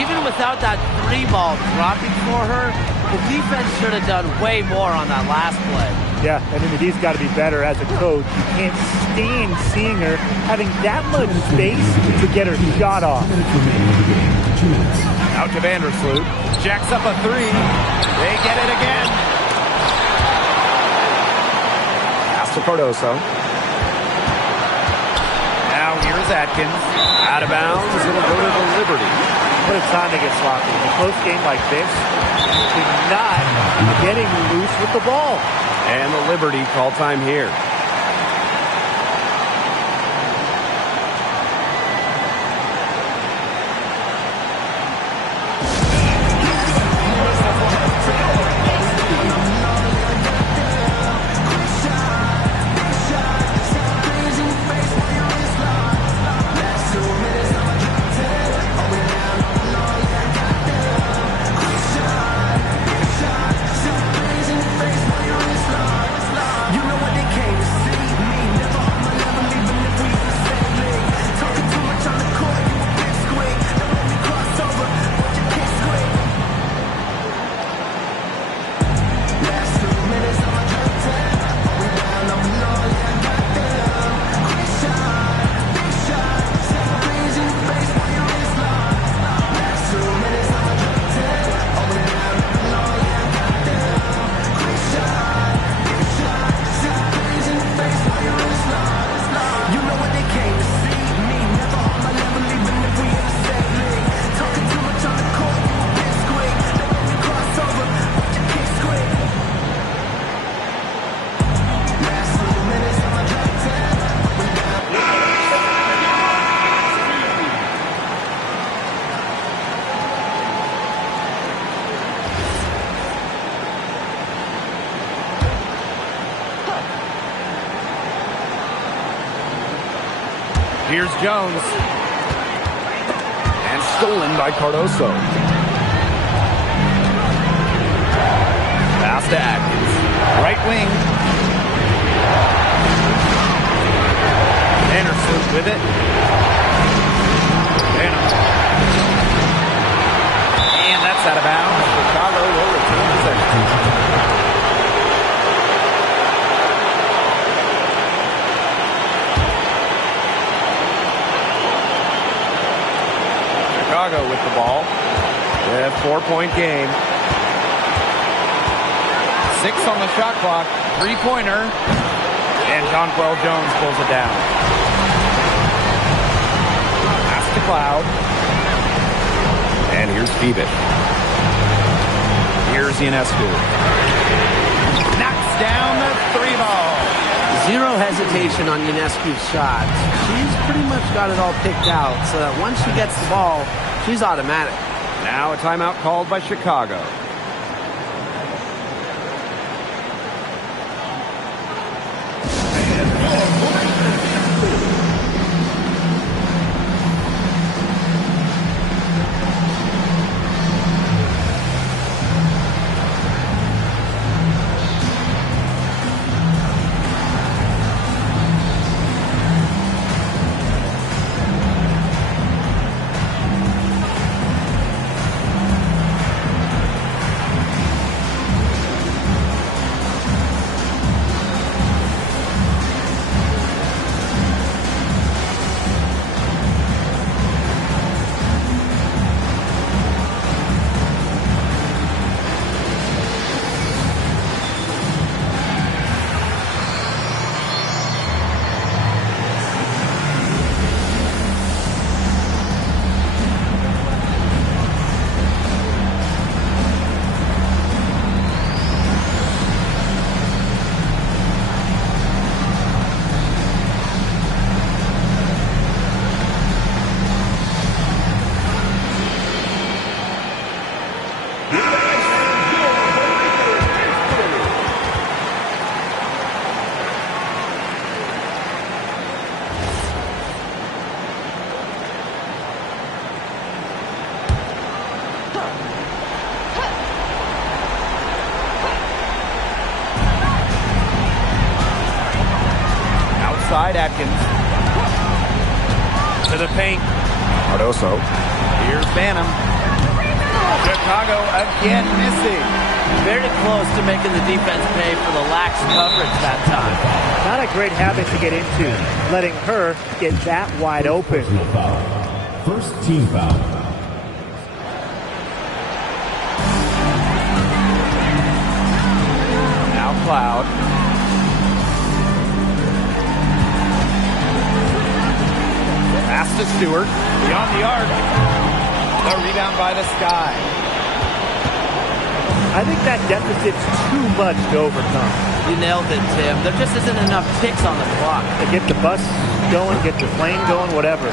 Even without that 3 ball dropping for her, the defense should have done way more on that last play. Yeah, I mean, he's got to be better as a coach. You can't stand seeing her having that much space to get her shot off. Out to Vandersloot. Jacks up a 3. They get it again. Pass to Cardoso. Now here's Atkins. Out of bounds. It'll go to the Liberty. What a time to get sloppy. In a close game like this, you're not getting loose with the ball. And the Liberty call time here. Here's Jones. And stolen by Cardoso. Pass to Atkins. Right wing. Anderson with it. And that's out of bounds. Chicago will return possession. Chicago with the ball. A 4-point game. 6 on the shot clock. 3-pointer. And Jonquel Jones pulls it down. Pass to Cloud. And here's Phoebus. Here's Ionescu. Knocks down the 3-ball. Zero hesitation on Ionescu's shot. She's pretty much got it all picked out so that once she gets the ball, she's automatic. Now a timeout called by Chicago. Atkins to the paint. Cardoso. Here's Banham. Chicago again missing. Very close to making the defense pay for the lax coverage that time. Not a great habit to get into, letting her get that wide open. First team foul. Now Cloud. Pass to Stewart. Beyond the arc. A rebound by the Sky. I think that deficit's too much to overcome. You nailed it, Tim. There just isn't enough ticks on the clock. To get the bus going, get the plane going, whatever.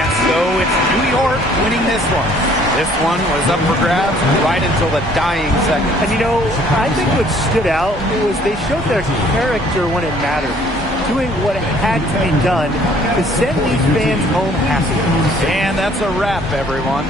And so it's New York winning this one. This one was up for grabs right until the dying second. And you know, I think what stood out was they showed their character when it mattered, doing what had to be done to send these fans home happy. And that's a wrap, everyone.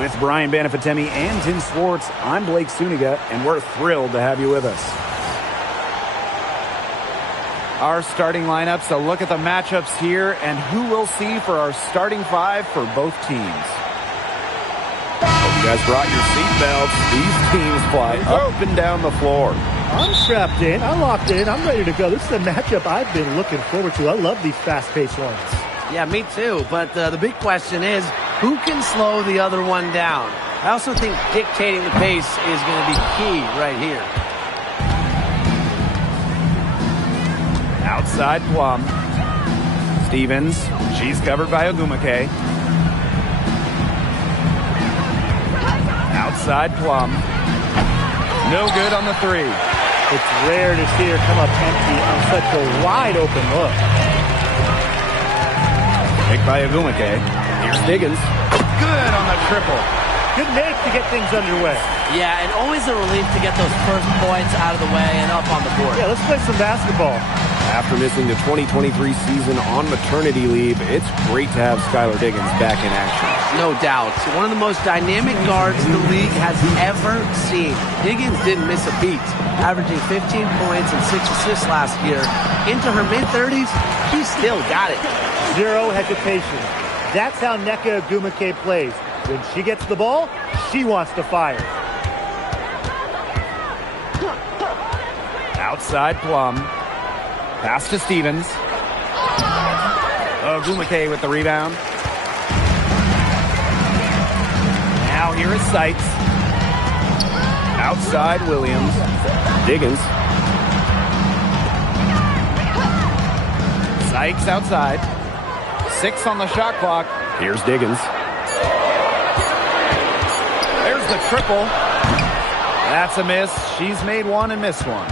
With Brian Banafitemi and Tim Swartz, I'm Blake Suniga, and we're thrilled to have you with us. Our starting lineups, a look at the matchups here, and who we'll see for our starting five for both teams. Hope you guys brought your seatbelts. These teams fly up and down the floor. I'm strapped in. I'm locked in. I'm ready to go. This is a matchup I've been looking forward to. I love these fast-paced ones. Yeah, me too. But the big question is, who can slow the other one down? I also think dictating the pace is going to be key right here. Outside Plum. Stevens. She's covered by Ogumake. Outside Plum. No good on the three. It's rare to see her come up empty on such a wide open look. Picked by Ogumake. Here's Diggins. Good on the triple. Good make to get things underway. Yeah, and always a relief to get those first points out of the way and up on the board. Yeah, let's play some basketball. After missing the 2023 season on maternity leave, it's great to have Skylar Diggins back in action. No doubt. One of the most dynamic guards the league has ever seen. Diggins didn't miss a beat, averaging 15 points and 6 assists last year. Into her mid-30s, she still got it. Zero hesitation. That's how Nneka Ogumake plays. When she gets the ball, she wants to fire. Outside Plum. Pass to Stevens. Ogumake with the rebound. Now here is Sykes. Outside Williams. Diggins. Sykes outside. 6 on the shot clock. Here's Diggins. There's the triple. That's a miss. She's made one and missed one.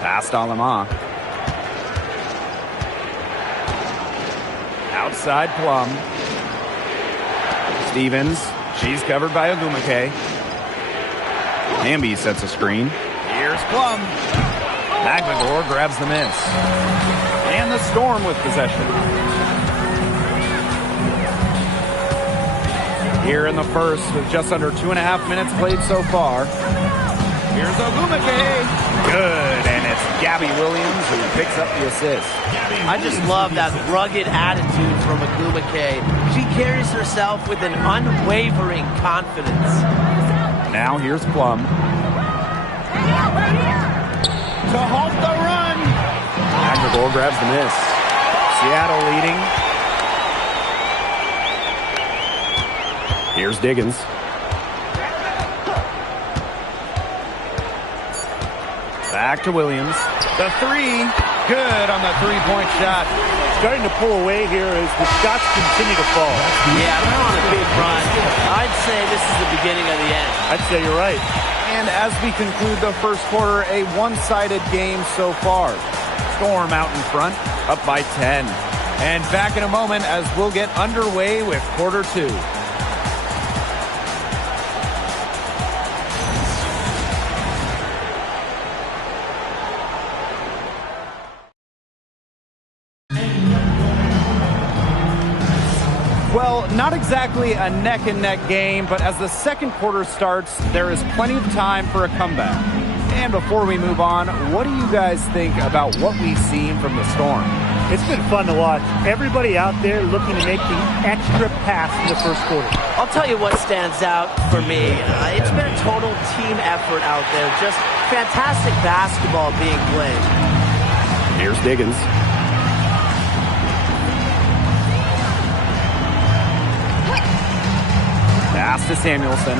Past Alama. Outside Plum. Stevens. She's covered by Ogumake. Hamby sets a screen. Here's Plum. Agbagor grabs the miss. And the Storm with possession. Here in the first with just under 2.5 minutes played so far. Here's Ogumake. Good, and it's Gabby Williams who picks up the assist. I just love that rugged attitude from Ogumake. She carries herself with an unwavering confidence. Now here's Plum. To halt the run. Agbagor grabs the miss. Seattle leading. Here's Diggins. Back to Williams. The three. Good on the three-point shot. Starting to pull away here as the shots continue to fall. Yeah, they're on a big run. I'd say this is the beginning of the end. I'd say you're right. And as we conclude the first quarter, a one-sided game so far. Storm out in front, up by 10. And back in a moment as we'll get underway with quarter two. Well, not exactly a neck-and-neck game, but as the second quarter starts, there is plenty of time for a comeback. And before we move on, what do you guys think about what we've seen from the Storm? It's been fun to watch. Everybody out there looking to make the extra pass in the first quarter. I'll tell you what stands out for me. It's been a total team effort out there. Just fantastic basketball being played. Here's Diggins. Pass to Samuelson.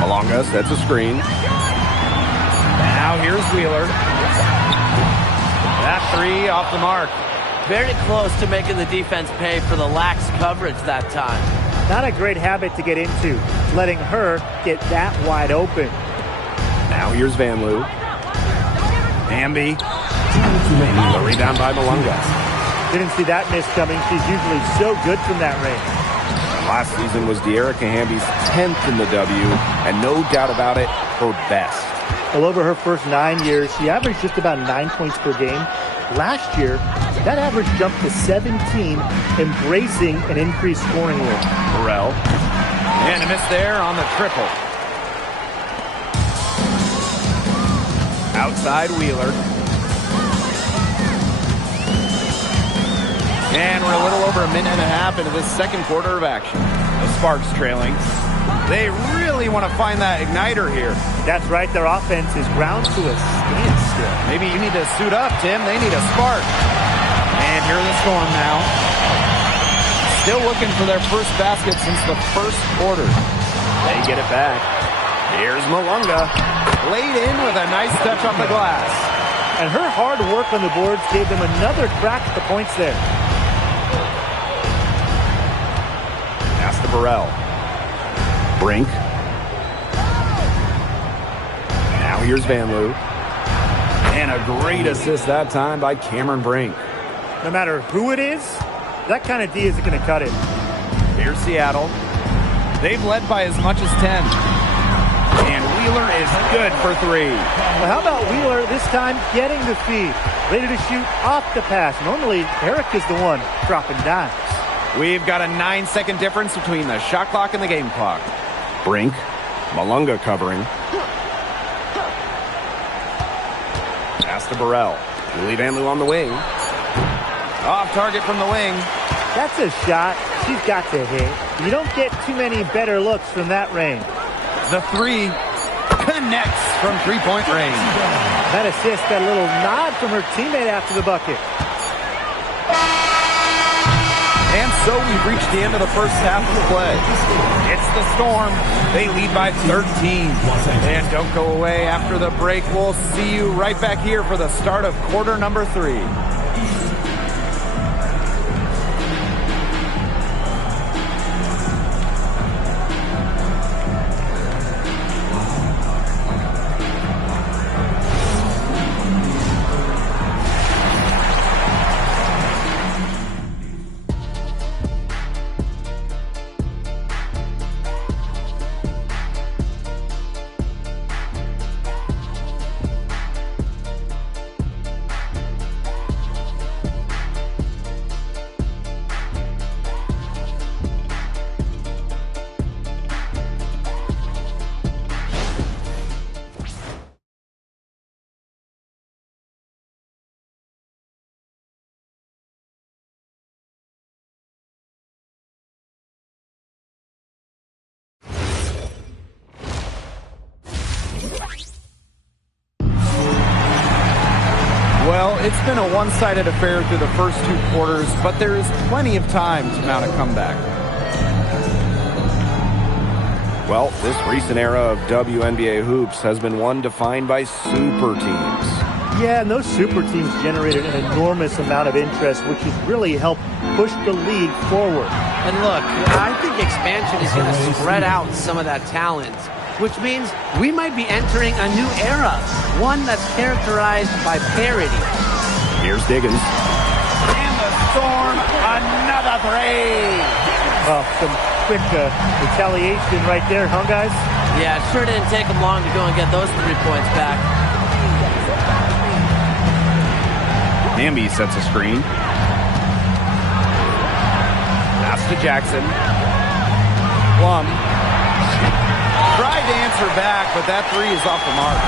Malonga sets a screen. Now here's Wheeler. That three off the mark. Very close to making the defense pay for the lax coverage that time. Not a great habit to get into, letting her get that wide open. Now here's Van Loo. Hamby. The rebound by Malonga. Didn't see that miss coming. She's usually so good from that range. Last season was De'Erica Hamby's 10th in the W, and no doubt about it, her best. Well, over her first 9 years, she averaged just about 9 points per game. Last year, That average jumped to 17, embracing an increased scoring rate. Burrell. And a miss there on the triple. Outside Wheeler. And we're a little over a minute and a half into this second quarter of action. The Sparks trailing. They really want to find that igniter here. That's right. Their offense is ground to a standstill. Maybe you need to suit up, Tim. They need a spark. And here are the Storm now. Still looking for their first basket since the first quarter. They get it back. Here's Malunga. Laid in with a nice touch off the glass. And her hard work on the boards gave them another crack at the points there. Pass to Burrell. Brink. Now here's Van Loo. And a great assist that time by Cameron Brink. No matter who it is, that kind of D isn't going to cut it. Here's Seattle. They've led by as much as 10. And Wheeler is good for 3. Well, how about Wheeler this time getting the feed? Ready to shoot off the pass. Normally, Eric is the one dropping dimes. We've got a 9-second difference between the shot clock and the game clock. Brink. Malunga covering. Pass to Burrell. Julie Van Loo on the wing. Off target from the wing. That's a shot she's got to hit. You don't get too many better looks from that range. The 3 connects from three-point range. That assist, that little nod from her teammate after the bucket. And so we've reached the end of the first half of the play. It's the Storm. They lead by 13. And don't go away after the break. We'll see you right back here for the start of quarter number 3. Well, it's been a one-sided affair through the first 2 quarters, but there is plenty of time to mount a comeback. Well, this recent era of WNBA hoops has been one defined by super teams. Yeah, and those super teams generated an enormous amount of interest, which has really helped push the league forward. And look, I think expansion is going to spread out some of that talent, which means we might be entering a new era, one that's characterized by parity. Here's Diggins. And the Storm, another 3. Well, some quick retaliation right there, huh, guys? Yeah, it sure didn't take them long to go and get those 3 points back. Hamby sets a screen. Pass to Jackson. Plum. Tried to answer back, but that 3 is off the mark.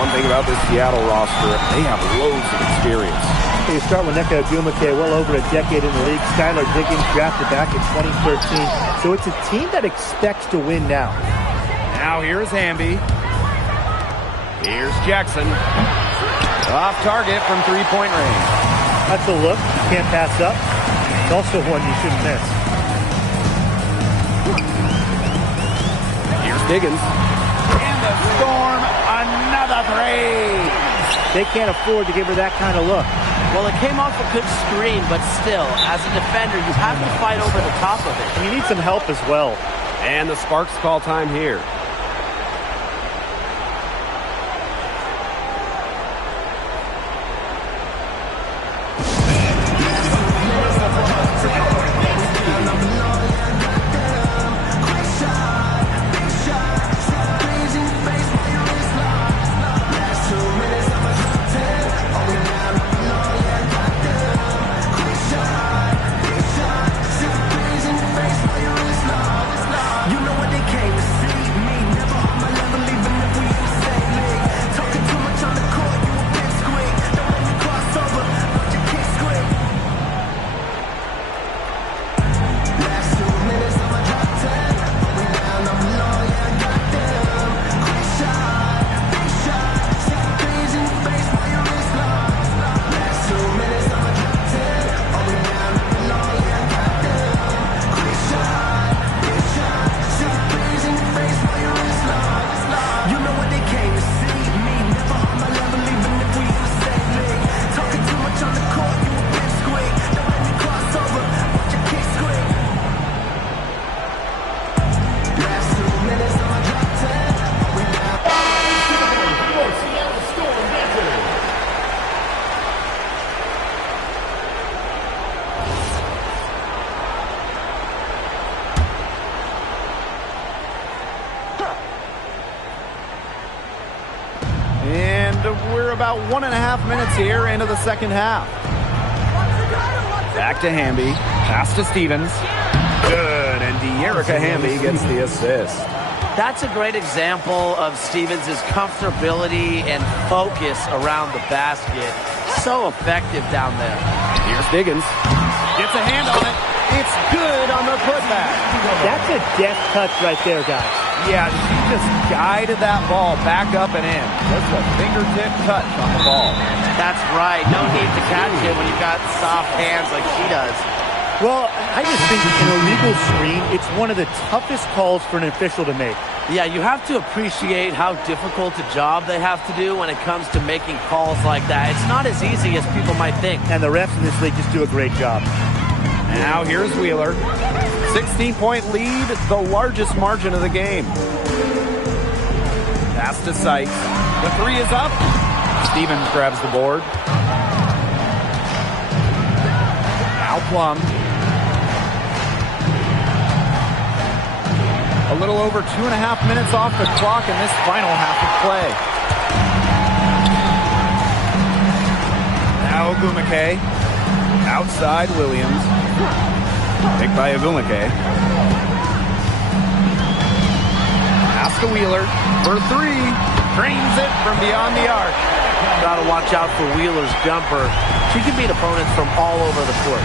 One thing about this Seattle roster, they have loads of experience. You start with Nneka Ogwumike, well over a decade in the league. Skylar Diggins drafted back in 2013. So it's a team that expects to win now. Now here's Hamby. Here's Jackson. Off target from three-point range. That's a look. You can't pass up. It's also one you shouldn't miss. Here's Diggins. And the Storm, another 3. They can't afford to give her that kind of look. Well, it came off a good screen, but still, as a defender, you have to fight over the top of it. And you need some help as well. And the Sparks call time here. about 1.5 minutes here into the second half. Back to Hamby. Pass to Stevens. Good, and De'Erica Hamby gets the assist. That's a great example of Stevens' comfortability and focus around the basket. So effective down there. Here's Diggins. Gets a hand on it. It's good on the putback. That's a deft touch right there, guys. Yeah, she just guided that ball back up and in. Just a fingertip touch on the ball. That's right. No need to catch it when you've got soft hands like she does. Well, I just think an illegal screen, it's one of the toughest calls for an official to make. Yeah, you have to appreciate how difficult a job they have to do when it comes to making calls like that. It's not as easy as people might think. And the refs in this league just do a great job. Now here's Wheeler. 16-point lead, the largest margin of the game. Pass to Sykes. The three is up. Stevens grabs the board. Now Plum. A little over 2.5 minutes off the clock in this final half of play. Now Ogumike. Outside Williams. Picked by Ogumike. Pass to Wheeler for three. Drains it from beyond the arc. Got to watch out for Wheeler's jumper. She can beat opponents from all over the court.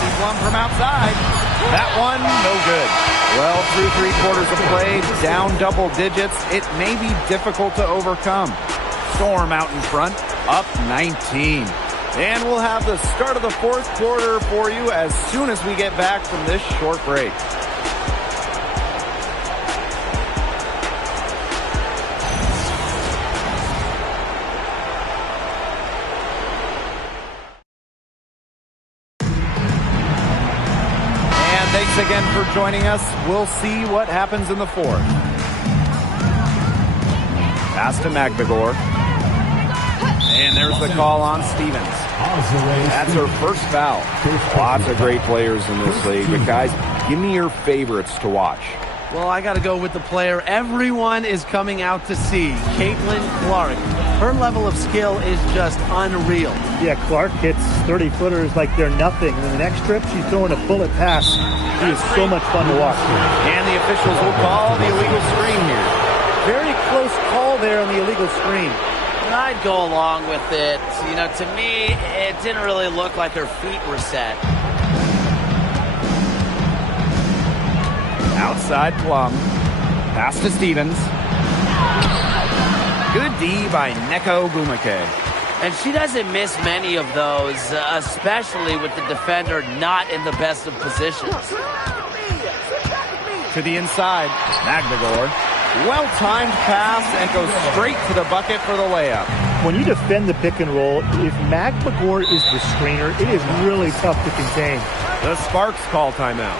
See Plum from outside. That one, no good. Well, through 3/4 of play, down double digits. It may be difficult to overcome. Storm out in front, up 19. And we'll have the start of the fourth quarter for you as soon as we get back from this short break. And thanks again for joining us. We'll see what happens in the fourth. Pass to Magdegor. And there's the call on Stevens. That's her first foul. Lots of great players in this league. But guys, give me your favorites to watch. Well, I got to go with the player everyone is coming out to see, Caitlin Clark. Her level of skill is just unreal. Yeah, Clark hits 30-footers like they're nothing. And the next trip, she's throwing a bullet pass. She is so much fun to watch. And the officials will call the illegal screen here. Very close call there on the illegal screen. I'd go along with it. You know, to me, it didn't really look like her feet were set. Outside Plum. Pass to Stevens. Good D by Nneka Ogumike. And she doesn't miss many of those, especially with the defender not in the best of positions. To the inside, Magdegor. Well-timed pass and goes straight to the bucket for the layup. When you defend the pick and roll, if Magdegor is the screener, it is really tough to contain. The Sparks call timeout.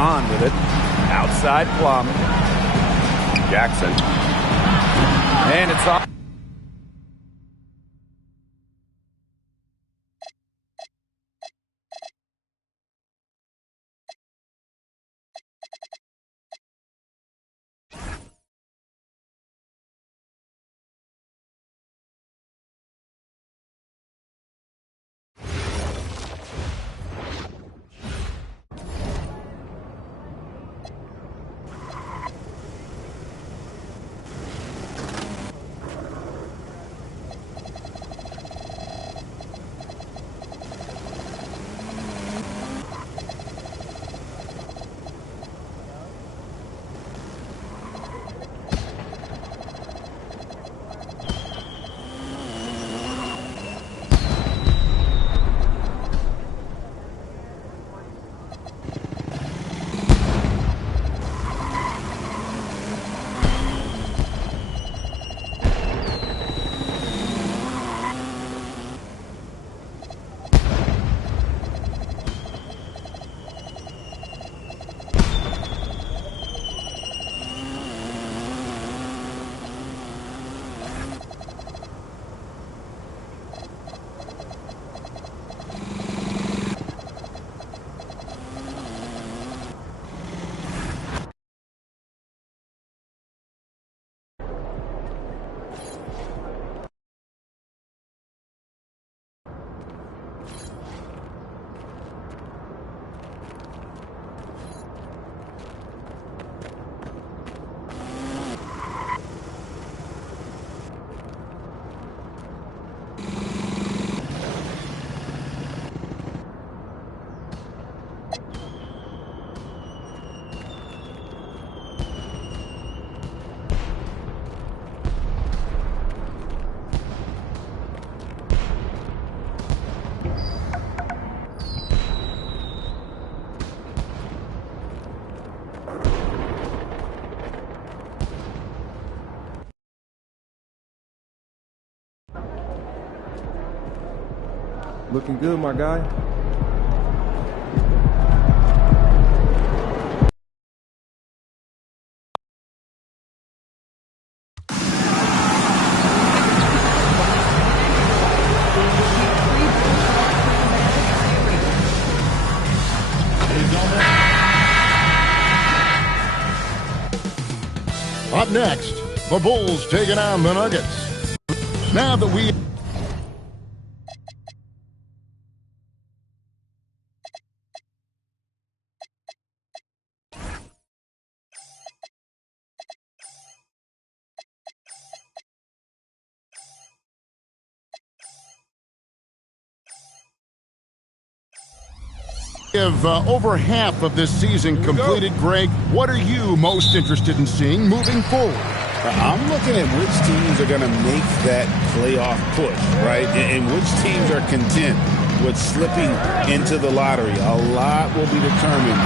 came on with it. Outside Plum. Jackson. And it's off. Looking good, my guy. Up next, the Bulls taking on the Nuggets. Now that we... have over half of this season completed, Greg. What are you most interested in seeing moving forward? I'm looking at which teams are going to make that playoff push, right? And which teams are content with slipping into the lottery. A lot will be determined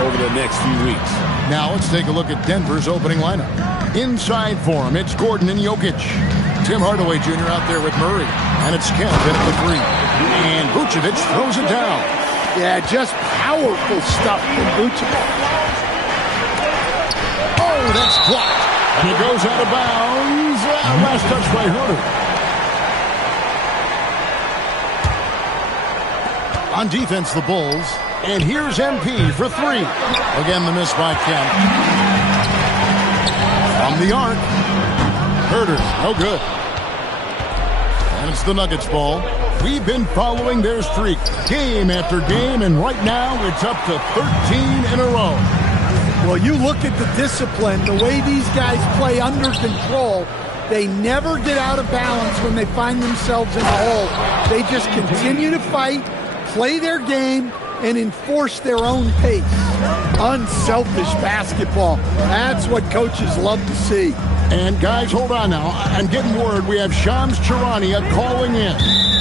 over the next few weeks. Now let's take a look at Denver's opening lineup. Inside for him, it's Gordon and Jokic. Tim Hardaway Jr. out there with Murray. And it's Kemp in at the three. And Vucevic throws it down. Yeah, just powerful stuff from Vucevic. Oh, that's blocked. And it goes out of bounds. Last touch by Herter. On defense, the Bulls. And here's MP for three. Again, the miss by Kemp. From the arc. Herter, no good. And it's the Nuggets ball. We've been following their streak game after game, and right now it's up to 13 in a row. Well, you look at the discipline, the way these guys play under control. They never get out of balance when they find themselves in a hole. They just continue to fight, play their game, and enforce their own pace. Unselfish basketball. That's what coaches love to see. And guys, hold on now. I'm getting word we have Shams Charania calling in.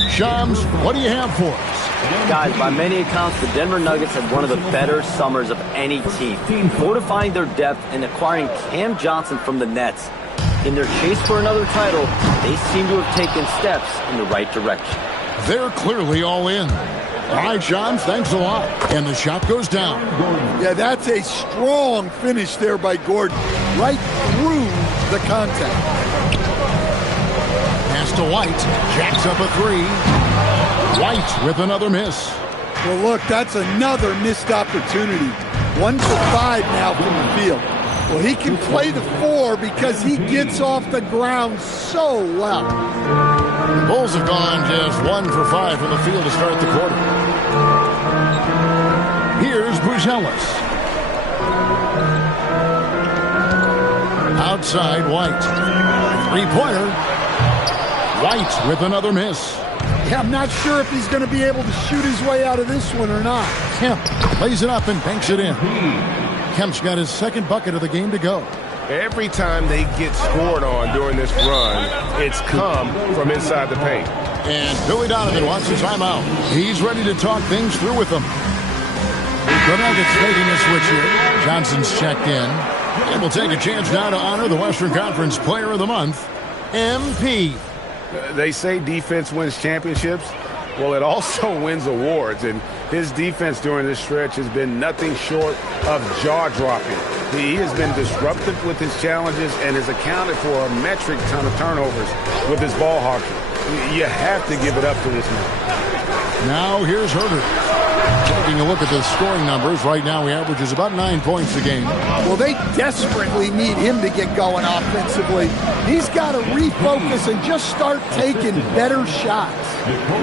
Shams, what do you have for us? Guys, by many accounts, the Denver Nuggets had one of the better summers of any team, fortifying their depth and acquiring Cam Johnson from the Nets. In their chase for another title, they seem to have taken steps in the right direction. They're clearly all in. All right, Sean, thanks a lot. And the shot goes down. Yeah, that's a strong finish there by Gordon. Right through the contact. Pass to White. Jacks up a three. White with another miss. Well, look, that's another missed opportunity. 1 for 5 now from the field. Well, he can play the 4 because he gets off the ground so well. The Bulls have gone just 1 for 5 from the field to start the quarter. Here's Buzelis. Outside, White. Three-pointer. White with another miss. Yeah, I'm not sure if he's going to be able to shoot his way out of this one or not. Kemp lays it up and banks it in. Kemp's got his second bucket of the game to go. Every time they get scored on during this run, it's come from inside the paint. And Billy Donovan wants a timeout. He's ready to talk things through with them. The Nuggets making a switch here. Johnson's checked in. And we'll take a chance now to honor the Western Conference Player of the Month, MP. They say defense wins championships. Well, it also wins awards, and his defense during this stretch has been nothing short of jaw-dropping. He has been disruptive with his challenges and has accounted for a metric ton of turnovers with his ball hawking. You have to give it up to this man. Now here's Herter. Taking a look at the scoring numbers, right now he averages about 9 points a game. Well, they desperately need him to get going offensively. He's got to refocus and just start taking better shots.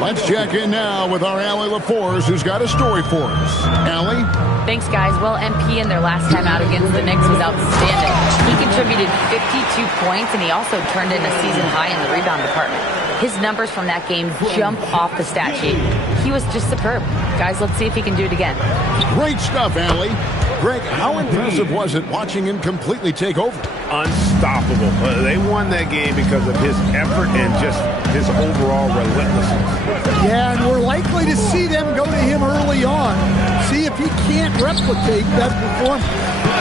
Let's check in now with our Allie LaForce, who's got a story for us. Allie? Thanks, guys. Well, MP in their last time out against the Knicks was outstanding. He contributed 52 points, and he also turned in a season high in the rebound department. His numbers from that game jump off the stat sheet. He was just superb. Guys, let's see if he can do it again. Great stuff, Allie. Greg, how impressive was it watching him completely take over? Unstoppable. They won that game because of his effort and just his overall relentlessness. Yeah, and we're likely to see them go to him early on. See if he can't replicate that performance.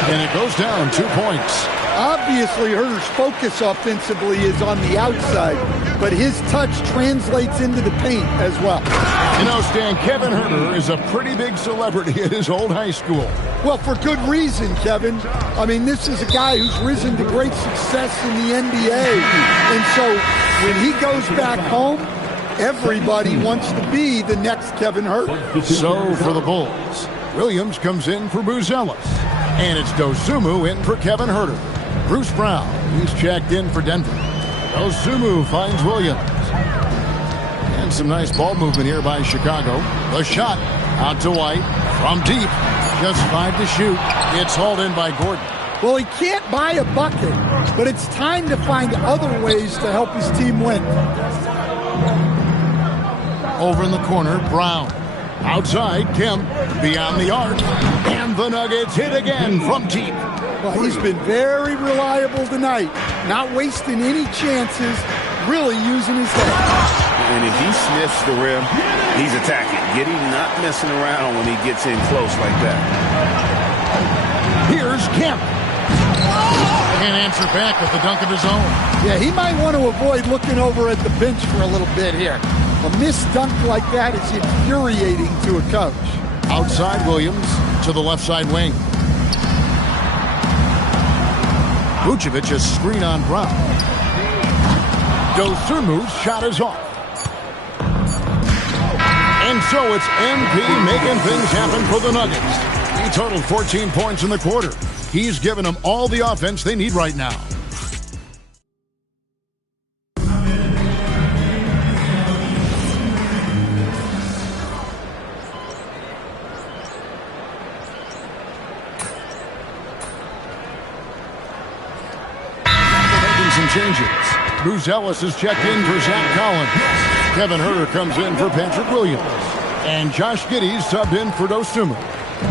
And it goes down 2 points. Obviously, Herter's focus offensively is on the outside, but his touch translates into the paint as well. You know, Stan, Kevin Herter is a pretty big celebrity at his old high school. Well, for good reason, Kevin. I mean, this is a guy who's risen to great success in the NBA. And so when he goes back home, everybody wants to be the next Kevin Herter. So for the Bulls, Williams comes in for Buzelis. And it's Dosunmu in for Kevin Herter. Bruce Brown, he's checked in for Denver. Dosunmu finds Williams. And some nice ball movement here by Chicago. The shot out to White from deep. Just 5 to shoot. It's hauled in by Gordon. Well, he can't buy a bucket, but it's time to find other ways to help his team win. Over in the corner, Brown. Outside, Kemp beyond the arc. And the Nuggets hit again from deep. Well, he's been very reliable tonight. Not wasting any chances, really using his head. And if he sniffs the rim, he's attacking. Getting not messing around when he gets in close like that. Here's Kemp. Can't answer back with the dunk of his own. Yeah, he might want to avoid looking over at the bench for a little bit here. A missed dunk like that is infuriating to a coach. Outside Williams to the left side wing. Vucevic a screen on Brown. Dosunmu's shot is off. And so it's MP making things happen for the Nuggets. He totaled 14 points in the quarter. He's given them all the offense they need right now. Making some changes. Buzelis is checked in for Zach Collins. Kevin Herter comes in for Patrick Williams. And Josh Giddey subbed in for Dosunmu.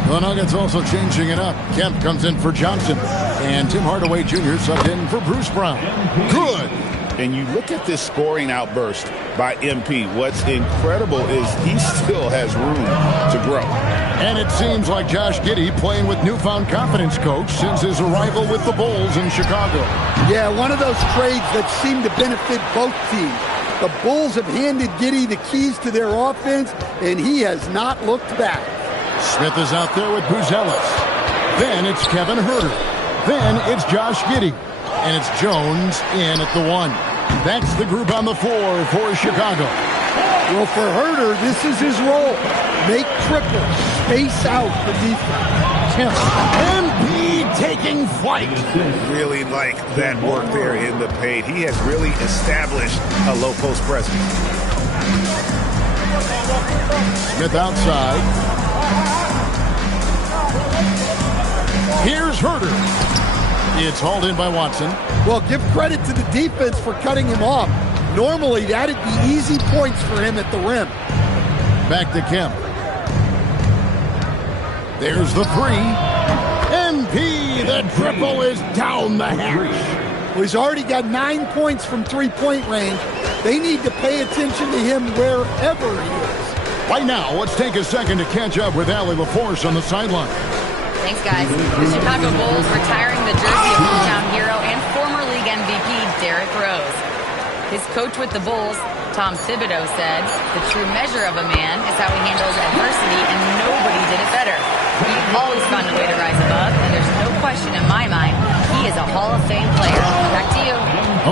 The Nuggets also changing it up. Kemp comes in for Johnson. And Tim Hardaway Jr. subbed in for Bruce Brown. Good. And you look at this scoring outburst by MP. What's incredible is he still has room to grow. And it seems like Josh Giddey playing with newfound confidence, coach, since his arrival with the Bulls in Chicago. Yeah, one of those trades that seem to benefit both teams. The Bulls have handed Giddey the keys to their offense, and he has not looked back. Smith is out there with Buzelis. Then it's Kevin Huerter. Then it's Josh Giddey. And it's Jones in at the 1. That's the group on the floor for Chicago. Well, for Huerter, this is his role. Make triples, space out the defense. MP taking flight. Really like that work there in the paint. He has really established a low post presence. Smith outside. Here's Huerter. It's hauled in by Watson. Well, give credit to the defense for cutting him off. Normally, that'd be easy points for him at the rim. Back to Kemp. There's the 3. MP, the triple is down the hatch. Well, he's already got 9 points from three-point range. They need to pay attention to him wherever he is. Right now, let's take a second to catch up with Allie LaForce on the sideline. Thanks, guys. The Chicago Bulls retiring the jersey of hometown hero and former league MVP Derrick Rose. His coach with the Bulls, Tom Thibodeau, said, "The true measure of a man is how he handles adversity, and nobody did it better. He always found a way to rise above, and there's no question in my mind he is a Hall of Fame player." Back to you.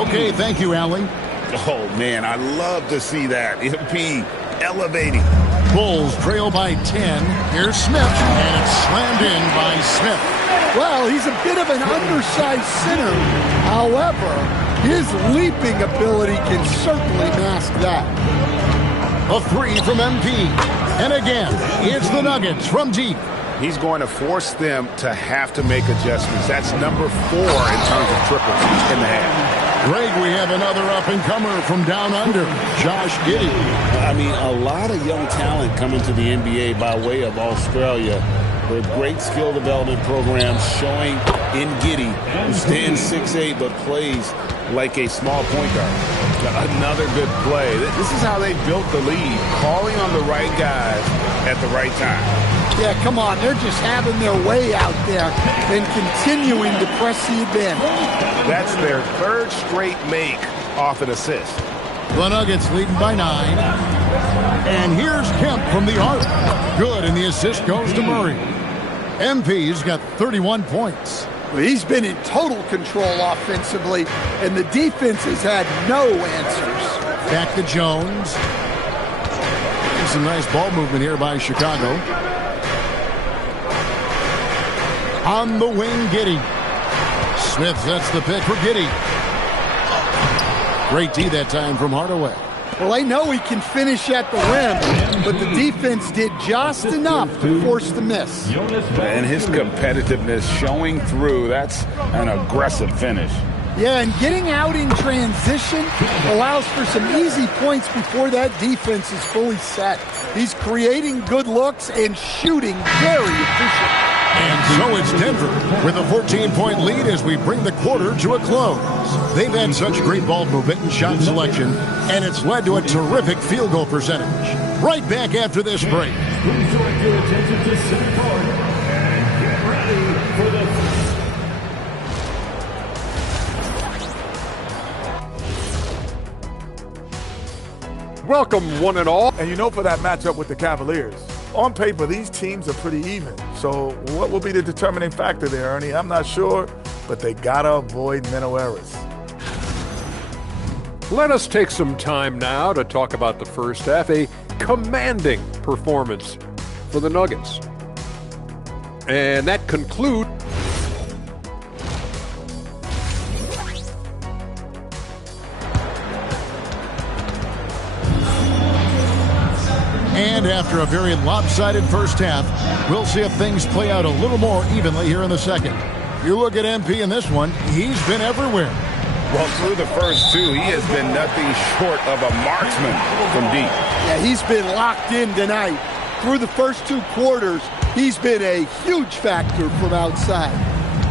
Okay, thank you, Allie. Oh, man, I love to see that. MP elevating. Bulls trail by 10. Here's Smith, and it's slammed in by Smith. Well, he's a bit of an undersized center. However, his leaping ability can certainly mask that. A 3 from MP. And again, it's the Nuggets from deep. He's going to force them to have to make adjustments. That's number 4 in terms of triples in the half. Greg, we have another up-and-comer from down under, Josh Giddey. I mean, a lot of young talent coming to the NBA by way of Australia. With great skill development programs showing in Giddey, who stands 6'8", but plays like a small point guard. Another good play. This is how they built the lead, calling on the right guys at the right time. Yeah, come on. They're just having their way out there and continuing to press the advantage. That's their 3rd straight make off an assist. The Nuggets leading by 9. And here's Kemp from the arc. Good, and the assist goes to Murray. MP's got 31 points. Well, he's been in total control offensively, and the defense has had no answers. Back to Jones. Some nice ball movement here by Chicago. On the wing, Giddey. Smith sets the pick for Giddey. Great D that time from Hardaway. Well, they know he can finish at the rim, but the defense did just enough to force the miss. And his competitiveness showing through. That's an aggressive finish. Yeah, and getting out in transition allows for some easy points before that defense is fully set. He's creating good looks and shooting very efficient. And so it's Denver with a 14-point lead as we bring the quarter to a close. They've had such great ball movement and shot selection, and it's led to a terrific field goal percentage. Right back after this break. Please direct your attention to center court and get ready for the... Welcome, one and all. And you know, for that matchup with the Cavaliers, on paper, these teams are pretty even. So what will be the determining factor there, Ernie? I'm not sure, but they got to avoid mental errors. Let us take some time now to talk about the first half, a commanding performance for the Nuggets. And that concludes. And after a very lopsided first half, we'll see if things play out a little more evenly here in the second. You look at MP in this one, he's been everywhere. Well, through the first 2, he has been nothing short of a marksman from deep. Yeah, he's been locked in tonight. Through the first 2 quarters, he's been a huge factor from outside.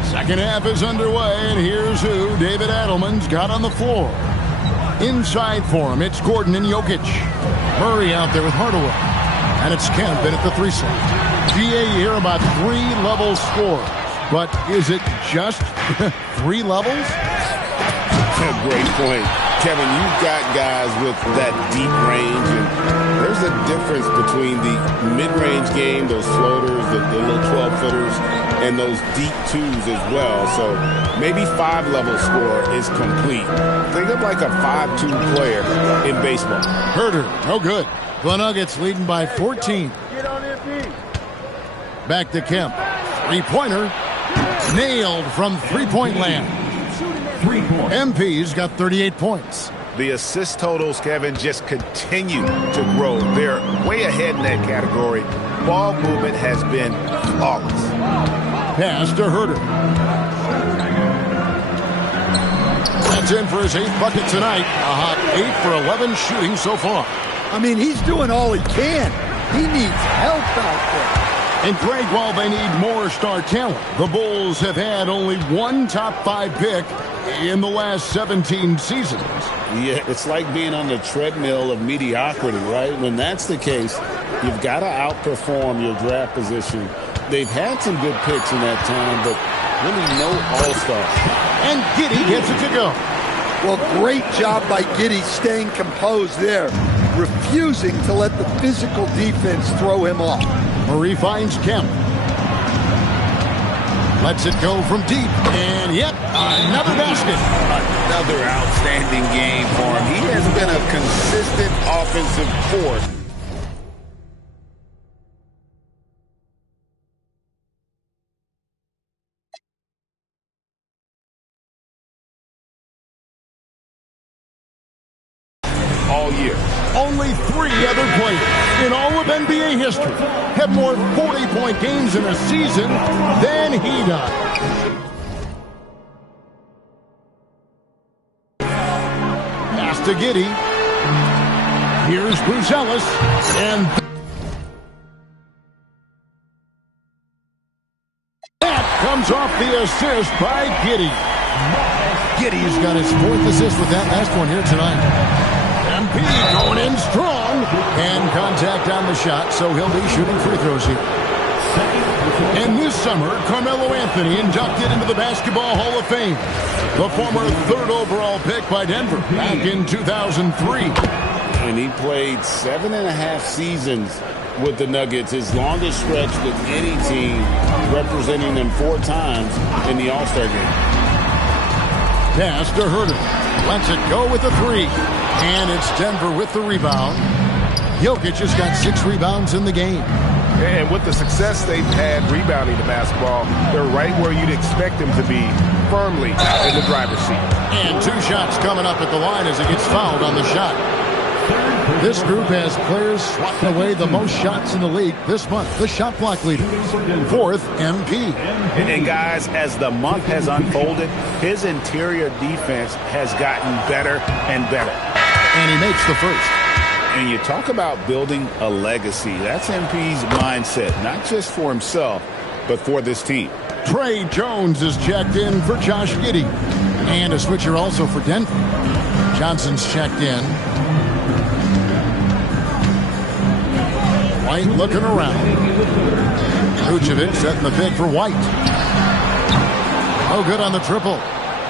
Second half is underway, and here's who David Adelman's got on the floor. Inside for him, it's Gordon and Jokic. Murray out there with Hardaway. And it's Kemp in at the 3 slot. GA here about 3-level score. But is it just 3 levels? Great point. Kevin, you've got guys with that deep range, and there's a difference between the mid-range game, those floaters, the little 12-footers, and those deep twos as well. So maybe 5-level score is complete. Think of like a 5-2 player in baseball. Herder, no good. The Nuggets leading by 14. Back to Kemp. Three-pointer. Nailed from three-point land. MP's got 38 points. The assist totals, Kevin, just continue to grow. They're way ahead in that category. Ball movement has been flawless. Pass to Herder. That's in for his 8th bucket tonight. A hot 8 for 11 shooting so far. I mean, he's doing all he can. He needs help out there. And Greg, while they need more star talent, the Bulls have had only one top 5 pick in the last 17 seasons. Yeah, it's like being on the treadmill of mediocrity, right? When that's the case, you've got to outperform your draft position. They've had some good picks in that time, but really no all-star. And Giddey gets it to go. Well, great job by Giddey staying composed there, refusing to let the physical defense throw him off. Murray finds Kemp. Lets it go from deep, and yet another basket. Another outstanding game for him. He has been a consistent offensive force. All year. Only 3 other players in all of NBA history have more 40-point games in a season than he does. Pass to Giddey. Here's Buzelis, and that comes off the assist by Giddey. Giddey's got his 4th assist with that last one here tonight. MP going in strong, and contact on the shot, so he'll be shooting free throws here. And this summer, Carmelo Anthony inducted into the Basketball Hall of Fame, the former 3rd overall pick by Denver back in 2003. And he played 7.5 seasons with the Nuggets, his longest stretch with any team, representing them 4 times in the All-Star game. Pass to Herder. Lets it go with the 3. And it's Denver with the rebound. Jokic has got 6 rebounds in the game. And with the success they've had rebounding the basketball, they're right where you'd expect them to be, firmly in the driver's seat. And 2 shots coming up at the line as he gets fouled on the shot. This group has players swatting away the most shots in the league this month. The shot block leaders. 4th, MP. And guys, as the month has unfolded, his interior defense has gotten better and better. And he makes the first. And you talk about building a legacy. That's MP's mindset, not just for himself, but for this team. Trey Jones is checked in for Josh Giddey. And a switcher also for Denver. Johnson's checked in. White looking around. Vucevic setting the pick for White. No good on the triple.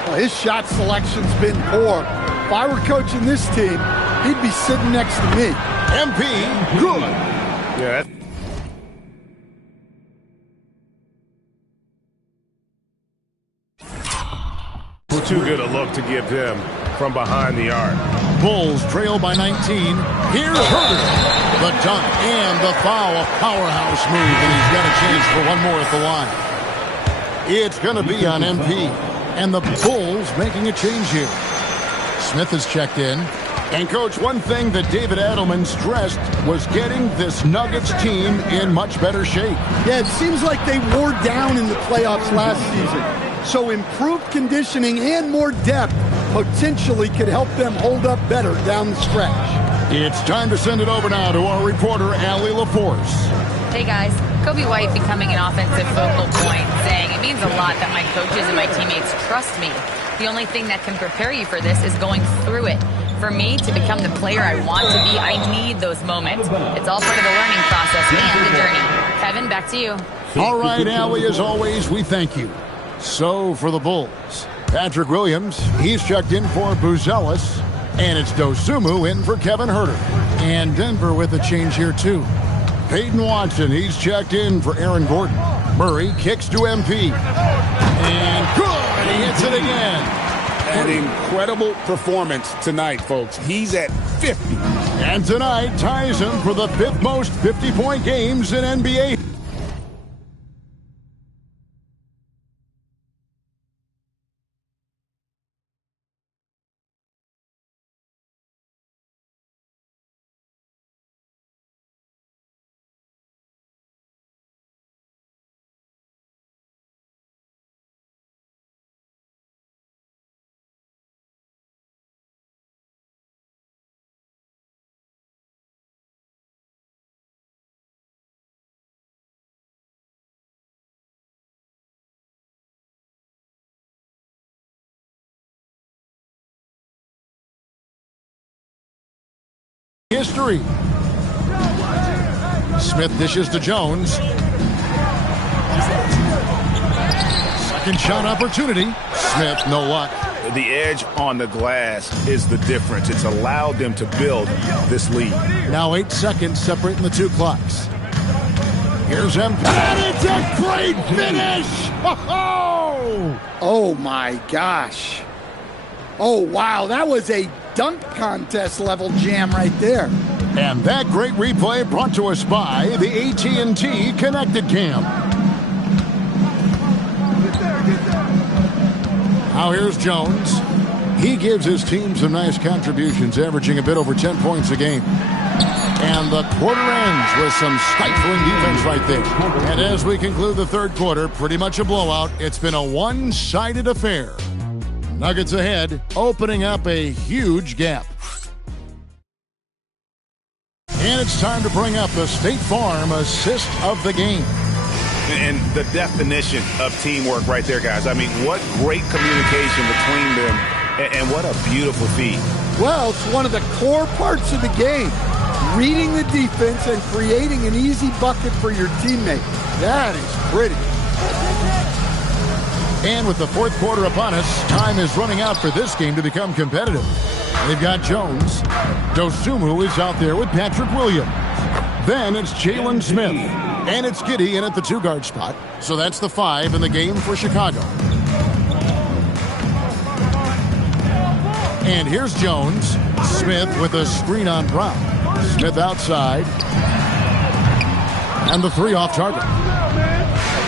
Well, his shot selection's been poor. If I were coaching this team, he'd be sitting next to me. MP, good. Yeah. Too good a look to give him from behind the arc. Bulls trail by 19. Here's Herder. The dunk and the foul. A powerhouse move, and he's got a chance for one more at the line. It's going to be on MP. And the Bulls making a change here. Smith is checked in. And, Coach, one thing that David Adelman stressed was getting this Nuggets team in much better shape. Yeah, it seems like they wore down in the playoffs last season. So improved conditioning and more depth potentially could help them hold up better down the stretch. It's time to send it over now to our reporter, Allie LaForce. Hey, guys. Kobe White becoming an offensive focal point, saying it means a lot that my coaches and my teammates trust me. The only thing that can prepare you for this is going through it. For me to become the player I want to be, I need those moments. It's all part of the learning process and the journey. Kevin, back to you. All right, Allie, as always, we thank you. So, for the Bulls, Patrick Williams, he's checked in for Buzelis. And it's Dosunmu in for Kevin Huerter. And Denver with a change here, too. Peyton Watson, he's checked in for Aaron Gordon. Murray kicks to MP. And good! He hits it again. An incredible performance tonight, folks. He's at 50. And tonight ties him for the 5th most 50-point games in NBA. History. Smith dishes to Jones. Second shot opportunity. Smith, no luck. The edge on the glass is the difference. It's allowed them to build this lead. Now 8 seconds separating the two clocks. Here's him. And it's a great finish! Oh my gosh. Oh wow, that was a dunk contest level jam right there. And that great replay brought to us by the AT&T Connected Cam. Now here's Jones. He gives his team some nice contributions, averaging a bit over 10 points a game. And the quarter ends with some stifling defense right there. And as we conclude the third quarter, pretty much a blowout. It's been a one-sided affair. Nuggets ahead, opening up a huge gap. And it's time to bring up the State Farm assist of the game. And the definition of teamwork right there, guys. I mean, what great communication between them, and what a beautiful feed. Well, it's one of the core parts of the game. Reading the defense and creating an easy bucket for your teammate. That is pretty. And with the fourth quarter upon us, time is running out for this game to become competitive. They've got Jones. Dosunmu is out there with Patrick Williams. Then it's Jalen Smith. And it's Giddey in at the 2-guard spot. So that's the 5 in the game for Chicago. And here's Jones. Smith with a screen on Brown. Smith outside. And the 3 off target.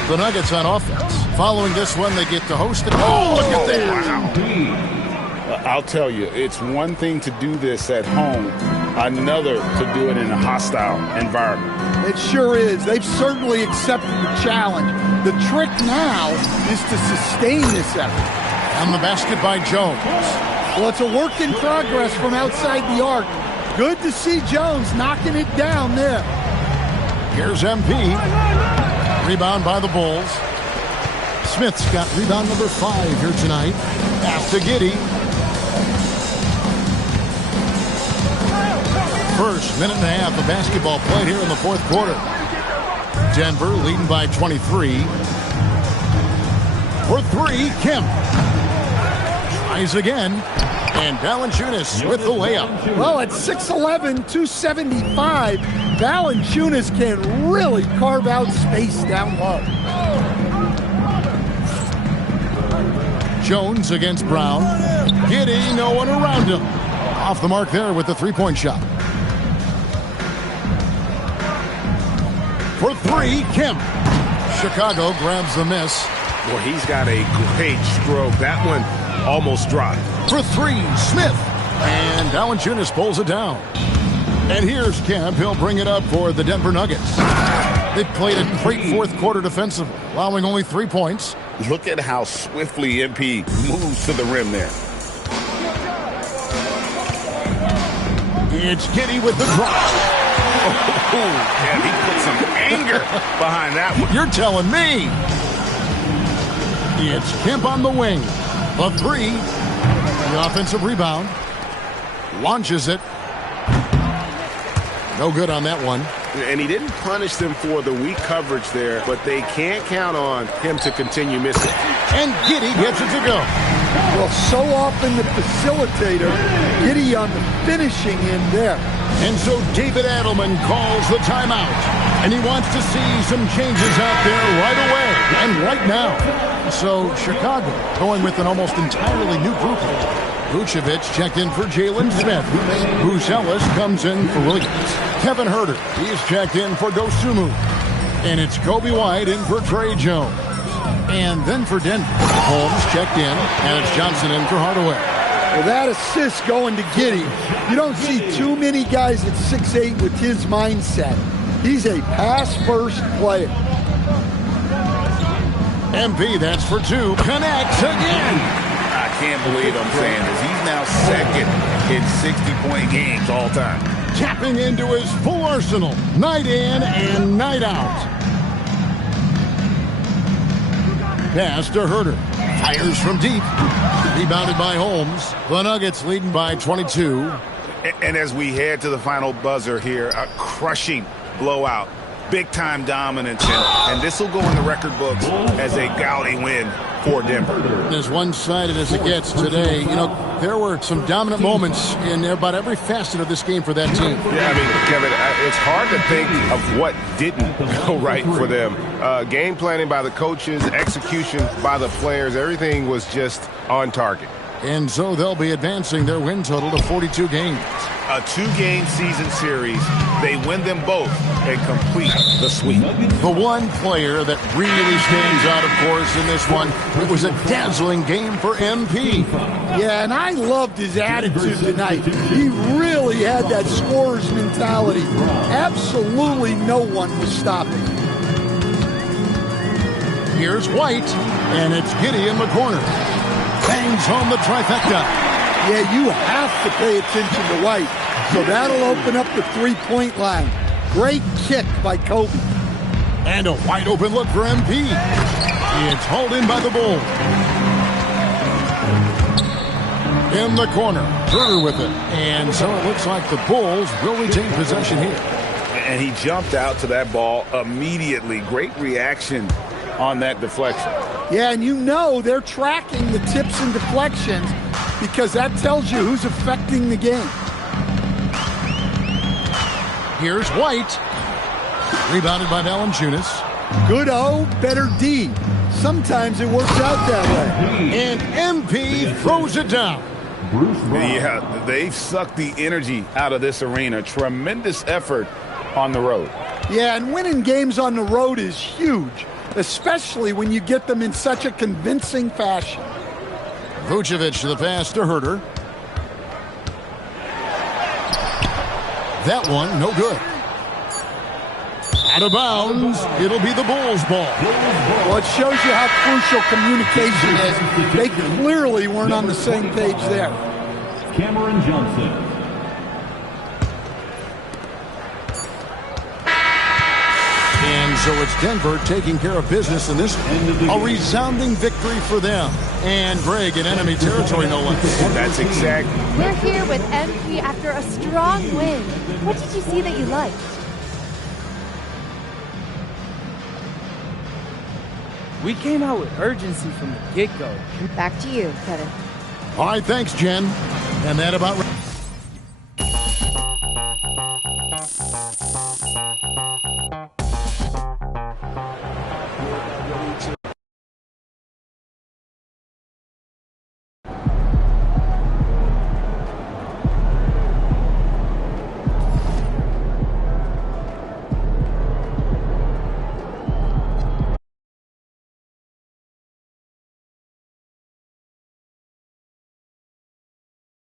The Nuggets on offense. Following this one, they get to host it. Oh, look at that. Wow. I'll tell you, it's one thing to do this at home, another to do it in a hostile environment. It sure is. They've certainly accepted the challenge. The trick now is to sustain this effort. And the basket by Jones. Well, it's a work in progress from outside the arc. Good to see Jones knocking it down there. Here's MP. Rebound by the Bulls. Smith's got rebound number 5 here tonight. Pass to Giddey. First minute and a half of basketball played here in the fourth quarter. Denver leading by 23. For 3, Kemp. Tries again. And Valanciunas with the layup. Well, at 6'11", 275, Valanciunas can really carve out space down low. Jones against Brown. Giddey, no one around him. Off the mark there with the 3-point shot. For 3, Kemp. Chicago grabs the miss. Boy, he's got a great stroke. That one almost dropped. For 3, Smith. And Valanciunas pulls it down. And here's Kemp. He'll bring it up for the Denver Nuggets. They played a great fourth quarter defensively, allowing only 3 points. Look at how swiftly MP moves to the rim there. It's Giddey with the drop. Oh, yeah, he put some anger behind that one. You're telling me. It's Kemp on the wing. A 3. The offensive rebound. Launches it. No good on that one. And he didn't punish them for the weak coverage there, but they can't count on him to continue missing. And Giddey gets it to go. Well, so often the facilitator, Giddey on the finishing end there. And so David Adelman calls the timeout. And he wants to see some changes out there right away and right now. So Chicago going with an almost entirely new group. Vucevic checked in for Jalen Smith. Buzelis comes in for Williams. Kevin Huerter, he's checked in for Dosunmu. And it's Kobe White in for Trey Jones. And then for Denver, Holmes checked in, and it's Johnson in for Hardaway. Well, that assist going to Giddey. You don't see too many guys at 6'8" with his mindset. He's a pass-first player. MP, that's for two. Connects again. I can't believe I'm saying this. He's now second in 60-point games all time. Tapping into his full arsenal, night in and night out. Pass to Huerter. Fires from deep. Rebounded by Holmes. The Nuggets leading by 22. And as we head to the final buzzer here, a crushing blowout. Big-time dominance. And this will go in the record books as a gaudy win for Denver. As one-sided as it gets today, you know, there were some dominant moments in about every facet of this game for that team. Yeah, I mean, Kevin, it's hard to think of what didn't go right for them. Game planning by the coaches, execution by the players, everything was just on target. And so they'll be advancing their win total to 42 games. A 2-game season series. They win them both and complete the sweep. The one player that really stands out, of course, in this one, it was a dazzling game for MP. Yeah, and I loved his attitude tonight. He really had that scorer's mentality. Absolutely no one was stopping. Here's White, and it's Giddey in the corner. Bangs home the trifecta. Yeah, you have to pay attention to White. So that'll open up the three-point line. Great kick by Kobe. And a wide open look for MP. It's hauled in by the Bulls. In the corner, Huerter with it. And so it looks like the Bulls will retain possession here. And he jumped out to that ball immediately. Great reaction on that deflection. Yeah, and you know they're tracking the tips and deflections because that tells you who's affecting the game. Here's White. Rebounded by Valanciunas. Good O, better D. Sometimes it works out that way. And MP throws it down. Yeah, they've sucked the energy out of this arena. Tremendous effort on the road. Yeah, and winning games on the road is huge, especially when you get them in such a convincing fashion. Vucevic to the pass to Huerter. That one, no good. Out of bounds, it'll be the Bulls' ball. Well, it shows you how crucial communication is. They clearly weren't on the same page there. Cameron Johnson. And so it's Denver taking care of business in this one. A resounding victory for them. And Greg in enemy territory, no less. That's exactly. We're here with MP after a strong win. What did you see that you liked? We came out with urgency from the get-go. Back to you, Kevin. All right, thanks, Jen. And that about